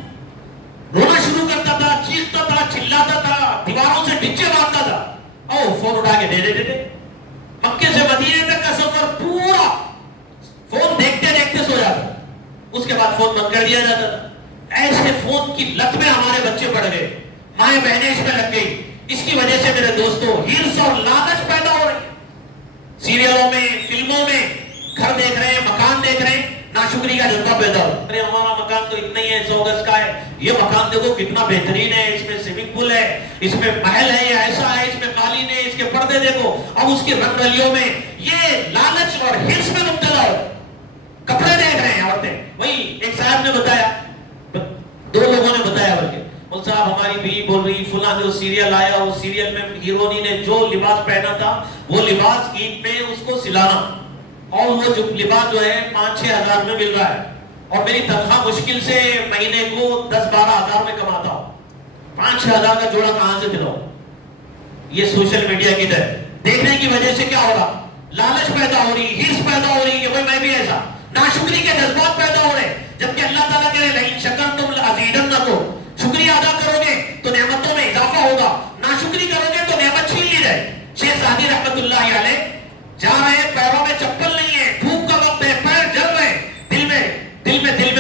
رونا شروع کرتا تھا، چیختا تھا، چلاتا تھا، دیواروں سے ڈچے مارتا تھا. او فون اٹھا کے دے دیتے. مکے سے مدینے تک کا سفر پورا فون دیکھتے دیکھتے سو جاتا، اس کے بعد فون بند کر دیا جاتا تھا. ایسے فون کی لت میں ہمارے بچے پڑ گئے، مائیں بہنیں اس میں لگ گئی. اس کی وجہ سے میرے دوستوں ہرس اور لالچ پیدا ہو رہی. سیریلوں میں، فلموں میں گھر دیکھ رہے ہیں، مکان دیکھ رہے ہیں، ناشکری کا جذبہ پیدا ہو. ارے ہمارا مکان تو اتنا ہی ہے، 100 گز کا ہے، یہ مکان دیکھو کتنا بہترین ہے، اس میں سوئمنگ پول ہے، اس میں محل ہے، یہ ایسا ہے، اس میں قالین ہے، اس کے پردے دیکھو. اب اس کی رنگ رلیوں میں یہ لالچ اور ہرس میں مبتلا ہو. کپڑے دیکھ رہے ہیں عورتیں. وہی ایک صاحب نے بتایا، 2 لوگوں نے بتایا بلکہ، وہ صاحب ہماری بیوی بول رہی فلاں جو سیریل آیا اس سیریل میں ہیرونی نے جو لباس پہنا تھا وہ لباس عید میں اس کو سلانا، اور وہ جو لباس جو ہے 5-6 ہزار میں مل رہا ہے، اور میری تنخواہ مشکل سے مہینے کو 10-12 ہزار میں کماتا ہوں، 5-6 ہزار کا جوڑا کہاں سے دلاؤں. یہ سوشل میڈیا کی طرح دیکھنے کی وجہ سے کیا ہو رہا؟ لالچ پیدا ہو رہی، ہرس پیدا ہو رہی کہ بھائی میں بھی ایسا. ناشکری کے جذبات پیدا ہو رہے، جبکہ اللہ تعالیٰ کہہ رہے لئن شکرتم لأزیدنکم، شکریہ ادا کرو گے تو نعمتوں میں اضافہ ہوگا، ناشکری کرو گے تو نعمت چھین لی جائے. شیخ سعدی رحمت اللہ علیہ جا رہے ہیں، پیروں میں چپل نہیں ہے، دھوپ کا وقت ہے، پیر جل رہے ہیں، دل میں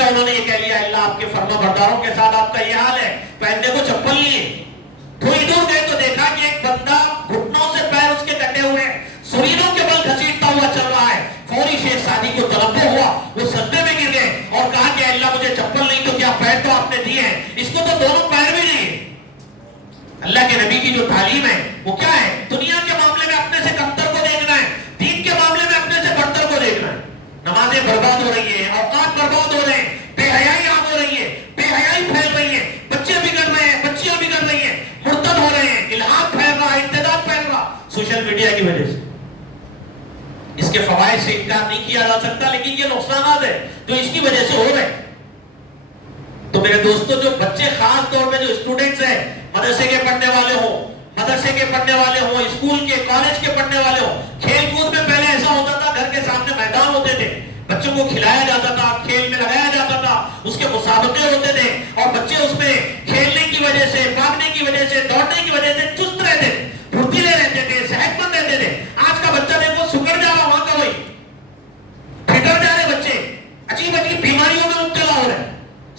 انہوں نے یہ کہہ لیا اللہ آپ کے فرما برداروں کے ساتھ آپ کا یہ حال ہے، پہننے کو چپل نہیں ہے. تھوڑی دور گئے تو دیکھا کہ ایک بندہ گھٹنوں سے پیر اس کے کٹے ہوئے ہیں، سرینوں کے بل گھسیٹتا ہوا چل رہا ہے. فوری شیخ سعدی کو تنبہ ہوا، وہ سجدے میں گر گئے اور کہا کہ اللہ مجھے چپل نہیں تو کیا پیر تو آپ نے دیے ہیں، اس کو تو دونوں پیر بھی نہیں ہے. اللہ کے نبی کی جو تعلیم ہے وہ کیا ہے؟ دنیا کے معاملے میں اپنے سے کمتر کو دیکھنا ہے، دین کے معاملے میں اپنے سے بڑھتر کو دیکھنا ہے. نمازیں برباد ہو رہی ہیں، اوقات برباد ہو رہے ہیں، بے حیائی عام ہو رہی ہے، بے حیائی پھیل رہی ہے، بچے بگڑ رہے ہیں، بچیاں بگڑ رہی ہیں، مرتد ہو رہے ہیں، الحاد پھیل رہا ہے، ارتداد پھیل رہا سوشل میڈیا کی وجہ سے. اس کے فوائد سے انکار نہیں کیا جا سکتا، لیکن یہ نقصانات ہیں جو اس کی وجہ سے ہو رہے ہیں. تو میرے دوستوں جو بچے خاص طور پہ جو اسٹوڈنٹس ہیں، مدرسے کے پڑھنے والے ہوں، اسکول کے، کالج کے پڑھنے والے ہوں، کھیل کود میں پہلے ایسا ہوتا تھا گھر کے سامنے میدان ہوتے تھے، بچوں کو کھلایا جاتا تھا، کھیل میں لگایا جاتا تھا، اس کے مسابقے ہوتے تھے اور بچے اس میں کھیلنے کی وجہ سے، بھاگنے کی وجہ سے، دوڑنے کی وجہ سے چست رہتے تھے، پھرتیلے رہتے تھے، صحت مند رہتے تھے. آج کا بچہ دیکھو سکڑ جا رہا، وہاں کا وہی پھٹر جا رہے بچے، عجیب عجیب بیماریوں میں مبتلا ہو رہے ہیں.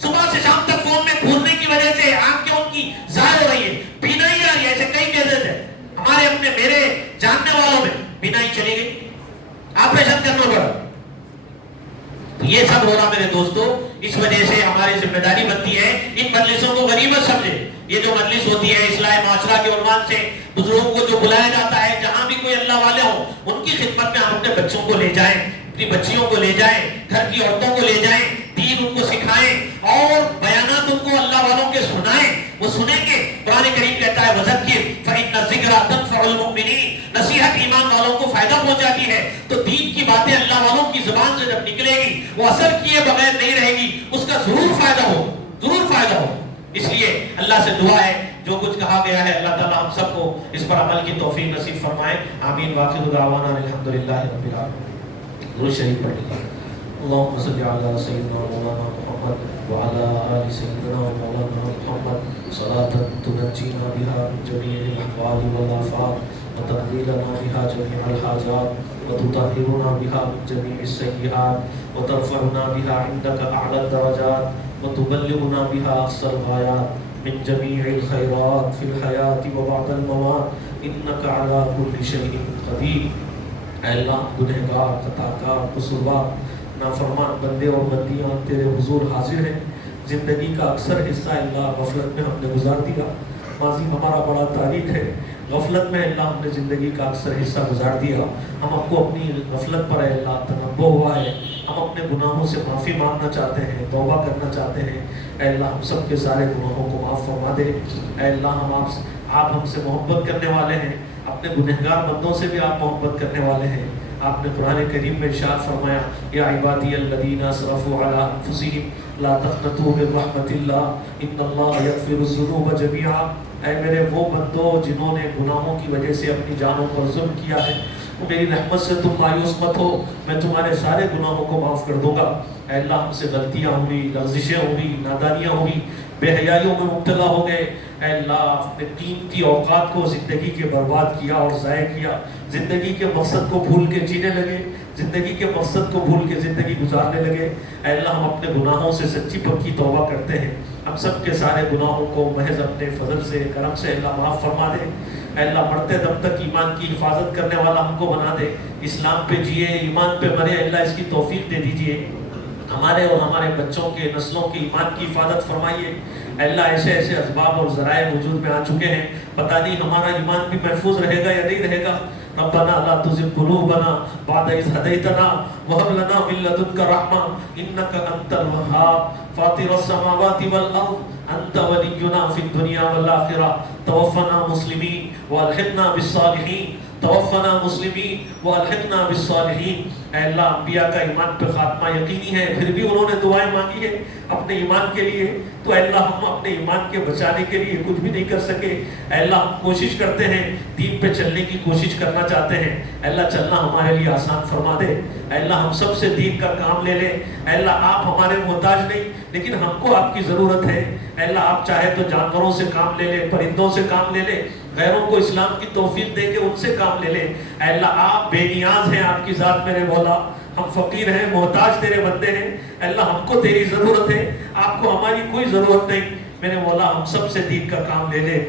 صبح سے شام تک فون میں گھومنے کی وجہ سے آنکھیں ان کی ضائع ہو رہی ہے، بینائی آ رہی ہے. ایسے کئی کیسز ہیں ہمارے اپنے میرے جاننے والوں میں، بینائی چلی گئی، آپریشن کرنا پڑا. یہ سب ہو رہا میرے دوستوں. اس وجہ سے ہماری ذمہ داری بنتی ہے ان مجلسوں کو غنیمت سمجھے. یہ جو مجلس ہوتی ہے اصلاح معاشرہ کے عنوان سے بزرگوں کو جو بلایا جاتا ہے، جہاں بھی کوئی اللہ والے ہوں ان کی خدمت میں ہم اپنے بچوں کو لے جائیں، اپنی بچیوں کو لے جائیں، گھر کی عورتوں کو لے جائیں، دین ان کو سکھائیں اور بیانات ان کو اللہ والوں کے سنائیں. وہ سنیں گے. قرآن کریم کہتا ہے وَذَكِّرْ فَإِنَّ الذِّكْرَ تَنفَعُ الْمُؤْمِنِينَ، نصیحت ایمان والوں کو فائدہ پہنچاتی ہے. تو دین کی باتیں اللہ والوں کی زبان سے جب نکلے گی وہ اثر کیے بغیر نہیں رہے گی، اس کا ضرور فائدہ ہو، ضرور فائدہ ہو. اس لیے اللہ سے دعا ہے جو کچھ کہا گیا ہے اللہ تعالی ہم سب کو اس پر عمل کی توفیق نصیب فرمائے. آمین. واخر دعوانا الحمدللہ رب العالمین. درود شریف پڑھ لیجیے. اللهم صل على سيدنا مولانا محمد وعلى آل سيدنا مولانا محمد صلاة تنجينا بها من جميع الأحوال والآفات وتقضي بها جميع الحاجات وتطهرنا بها من جميع السيئات وترفعنا بها عندك أعلى الدرجات وتبلغنا بها أقصى الغايات من جميع الخيرات في الحياة وبعد الممات إنك على كل شيء قدير۔ اے اللہ گنہگار، خطاکار، قصوروار، نافرمان بندے اور بندیاں تیرے حضور حاضر ہیں۔ زندگی کا اکثر حصہ اللہ غفلت میں ہم نے گزار دیا۔ ماضی ہمارا بڑا تاریخ ہے، غفلت میں اللہ ہم نے زندگی کا اکثر حصہ گزار دیا۔ ہم آپ کو اپنی غفلت پر اے اللہ تنبہ ہوا ہے، ہم اپنے گناہوں سے معافی مانگنا چاہتے ہیں، توبہ کرنا چاہتے ہیں۔ اے اللہ ہم سب کے سارے گناہوں کو معاف فرما دے۔ اے اللہ آپ ہم سے محبت کرنے والے ہیں، اپنے گنہگار بندوں سے بھی آپ محبت کرنے والے ہیں۔ آپ نے قرآن کریم میں ارشاد فرمایا یا عبادی الذین اسرفوا علی انفسہم لا تقنطوا من رحمت اللہ ان اللہ یغفر الذنوب جميعا۔ اے میرے وہ بندو جنہوں نے گناہوں کی وجہ سے اپنی جانوں پر ظلم کیا ہے، میری رحمت سے تم مایوس مت ہو، میں تمہارے سارے گناہوں کو معاف کر دوں گا۔ اے اللہ ہم سے غلطیاں ہوئی، لغزشیں ہوئی، نادانیاں ہوئی، بے حیائیوں میں مبتلا ہو گئے۔ اے اللہ اپنے قیمتی اوقات کو زندگی کے برباد کیا اور ضائع کیا، زندگی کے مقصد کو بھول کے جینے لگے، زندگی کے مقصد کو بھول کے زندگی گزارنے لگے۔ اے اللہ ہم اپنے گناہوں سے سچی پکی توبہ کرتے ہیں، ہم سب کے سارے گناہوں کو محض اپنے فضل سے، کرم سے اللہ معاف فرما دے۔ اے اللہ مرتے دم تک ایمان کی حفاظت کرنے والا ہم کو بنا دے، اسلام پہ جیے، ایمان پہ مرے، اللہ اس کی توفیق دے دیجئے۔ ہمارے اور ہمارے بچوں کے نسلوں کی ایمان کی حفاظت فرمائیے۔ اے اللہ ایسے ایسے اسباب اور ذرائع وجود میں آ چکے ہیں، پتہ نہیں ہمارا ایمان بھی محفوظ رہے گا یا نہیں رہے گا۔ ربنا لا تزغ قلوبنا بعد إذ هديتنا وهب لنا من لدنك رحمة إنك أنت الوهاب فاطر السماوات والأرض أنت ولينا في الدنيا والآخرة توفنا مسلمين وألحقنا بالصالحين توفنا مسلمین والحقنا بالصالحین۔ اے اللہ انبیاء کا ایمان پہ خاتمہ یقینی ہے، پھر بھی انہوں نے دعائیں مانگی ہے اپنے ایمان کے لیے، تو اے اللہ ہم اپنے ایمان کے بچانے کے لیے کچھ بھی نہیں کر سکے۔ اے اللہ ہم کوشش کرتے ہیں، دین پہ چلنے کی کوشش کرنا چاہتے ہیں، اے اللہ چلنا ہمارے لیے آسان فرما دے۔ اے اللہ ہم سب سے دین کا کام لے لے۔ اے اللہ آپ ہمارے محتاج نہیں، لیکن ہم کو آپ کی ضرورت ہے۔ اے اللہ آپ چاہے تو جانوروں سے کام لے لے، پرندوں سے کام لے لے، غیروں کو اسلام کی توفیق دے کے ان سے کام لے لے۔ اے اللہ آپ بے نیاز ہیں، آپ کی ذات میرے مولا، ہم فقیر ہیں، محتاج تیرے بندے ہیں۔ اے اللہ ہم کو تیری ضرورت ہے، آپ کو ہماری کوئی ضرورت نہیں۔ میرے مولا ہم سب سے دین کا کام لے لے،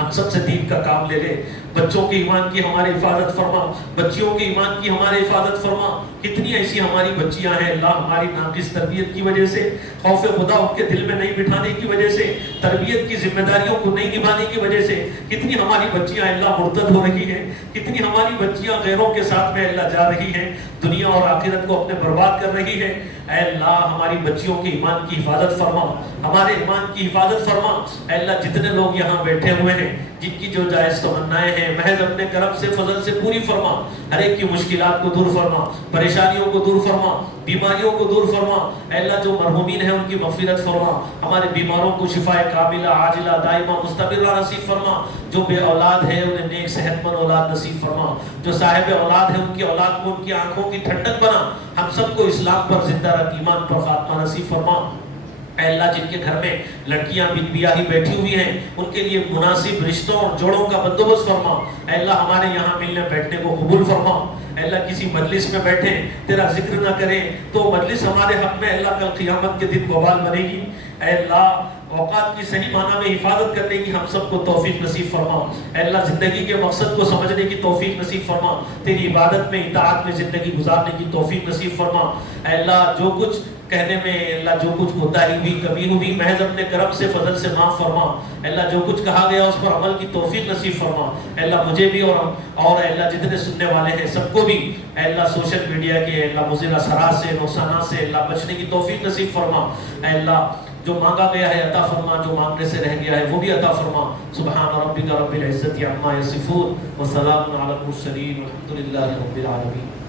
ہم سب سے دین کا کام لے لے۔ بچوں کی ایمان کی ہماری حفاظت فرما، بچیوں کی ایمان کی ہماری حفاظت فرما۔ کتنی ایسی ہماری بچیاں ہیں اللہ ہماری ناقص تربیت کی وجہ سے، خوف خدا ان کے دل میں نہیں بٹھانے کی وجہ سے، تربیت کی ذمہ داریوں کو نہیں نبھانے کی وجہ سے، کتنی ہماری بچیاں اللہ مرتد ہو رہی ہیں، کتنی ہماری بچیاں غیروں کے ساتھ میں اللہ جا رہی ہیں، دنیا اور آخرت کو اپنے برباد کر رہی ہے۔ اے اللہ ہماری بچیوں کی ایمان کی حفاظت فرما، ہمارے ایمان کی حفاظت فرما۔ اے اللہ جتنے لوگ یہاں بیٹھے ہوئے ہیں، جن کی جو جائز تمنائیں ہیں، محض اپنے کرم سے فضل سے پوری فرما، ہر ایک کی مشکلات کو دور فرما، پریشانیوں کو دور فرما، بیماریوں کو دور فرما۔ اے اللہ جو مرحومین ہیں ان کی مغفرت فرما، ہمارے بیماروں کو شفا کاملہ عاجلہ دائمہ مستمرہ نصیب فرما، جو بے اولاد ہے انہیں نیک صحت مند اولاد نصیب فرما، جو صاحب اولاد ہے ان کی اولاد کو ان کی آنکھوں کی ٹھنڈک بنا، ہم سب کو اسلام پر زندہ رکھ، ایمان پر خاتمہ نصیب فرما۔ اے اللہ جن کے گھر میں لڑکیاں بن بیاہی بیٹھی ہوئی ہیں ان کے لیے مناسب رشتوں اور جوڑوں کا بندوبست فرما۔ اے اللہ ہمارے یہاں ملنے بیٹھنے کو قبول فرما۔ اے اللہ کسی مجلس میں بیٹھے تیرا ذکر نہ کریں تو مجلس ہمارے حق میں اللہ کل قیامت کے دن وبال بنے گی۔ اے اللہ اوقات کی صحیح معنی میں حفاظت کرنے کی ہم سب کو توفیق نصیب فرما۔ اے اللہ زندگی کے مقصد کو سمجھنے کی توفیق نصیب فرما، تیری عبادت میں اطاعت میں زندگی گزارنے کی توفیق نصیب فرما۔ اے اللہ جو کچھ کہنے میں اللہ جو کچھ کوتاہی ہوئی کمی ہوئی محض اپنے کرم سے فضل سے معاف فرما۔ اے اللہ جو کچھ کہا گیا اس پر عمل کی توفیق نصیب فرما۔ اے اللہ مجھے بھی اور اے اللہ جتنے سننے والے ہیں سب کو بھی اے اللہ سوشل میڈیا کے اے اللہ مضر اثرات سے نقصانات سے اللہ بچنے کی توفیق نصیب فرما۔ اے اللہ جو مانگا گیا ہے عطا فرما، جو مانگنے سے رہ گیا ہے وہ بھی عطا فرما۔ سبحان ربک رب العزت عما یصفون وسلام علی المرسلین والحمد للہ رب العالمین۔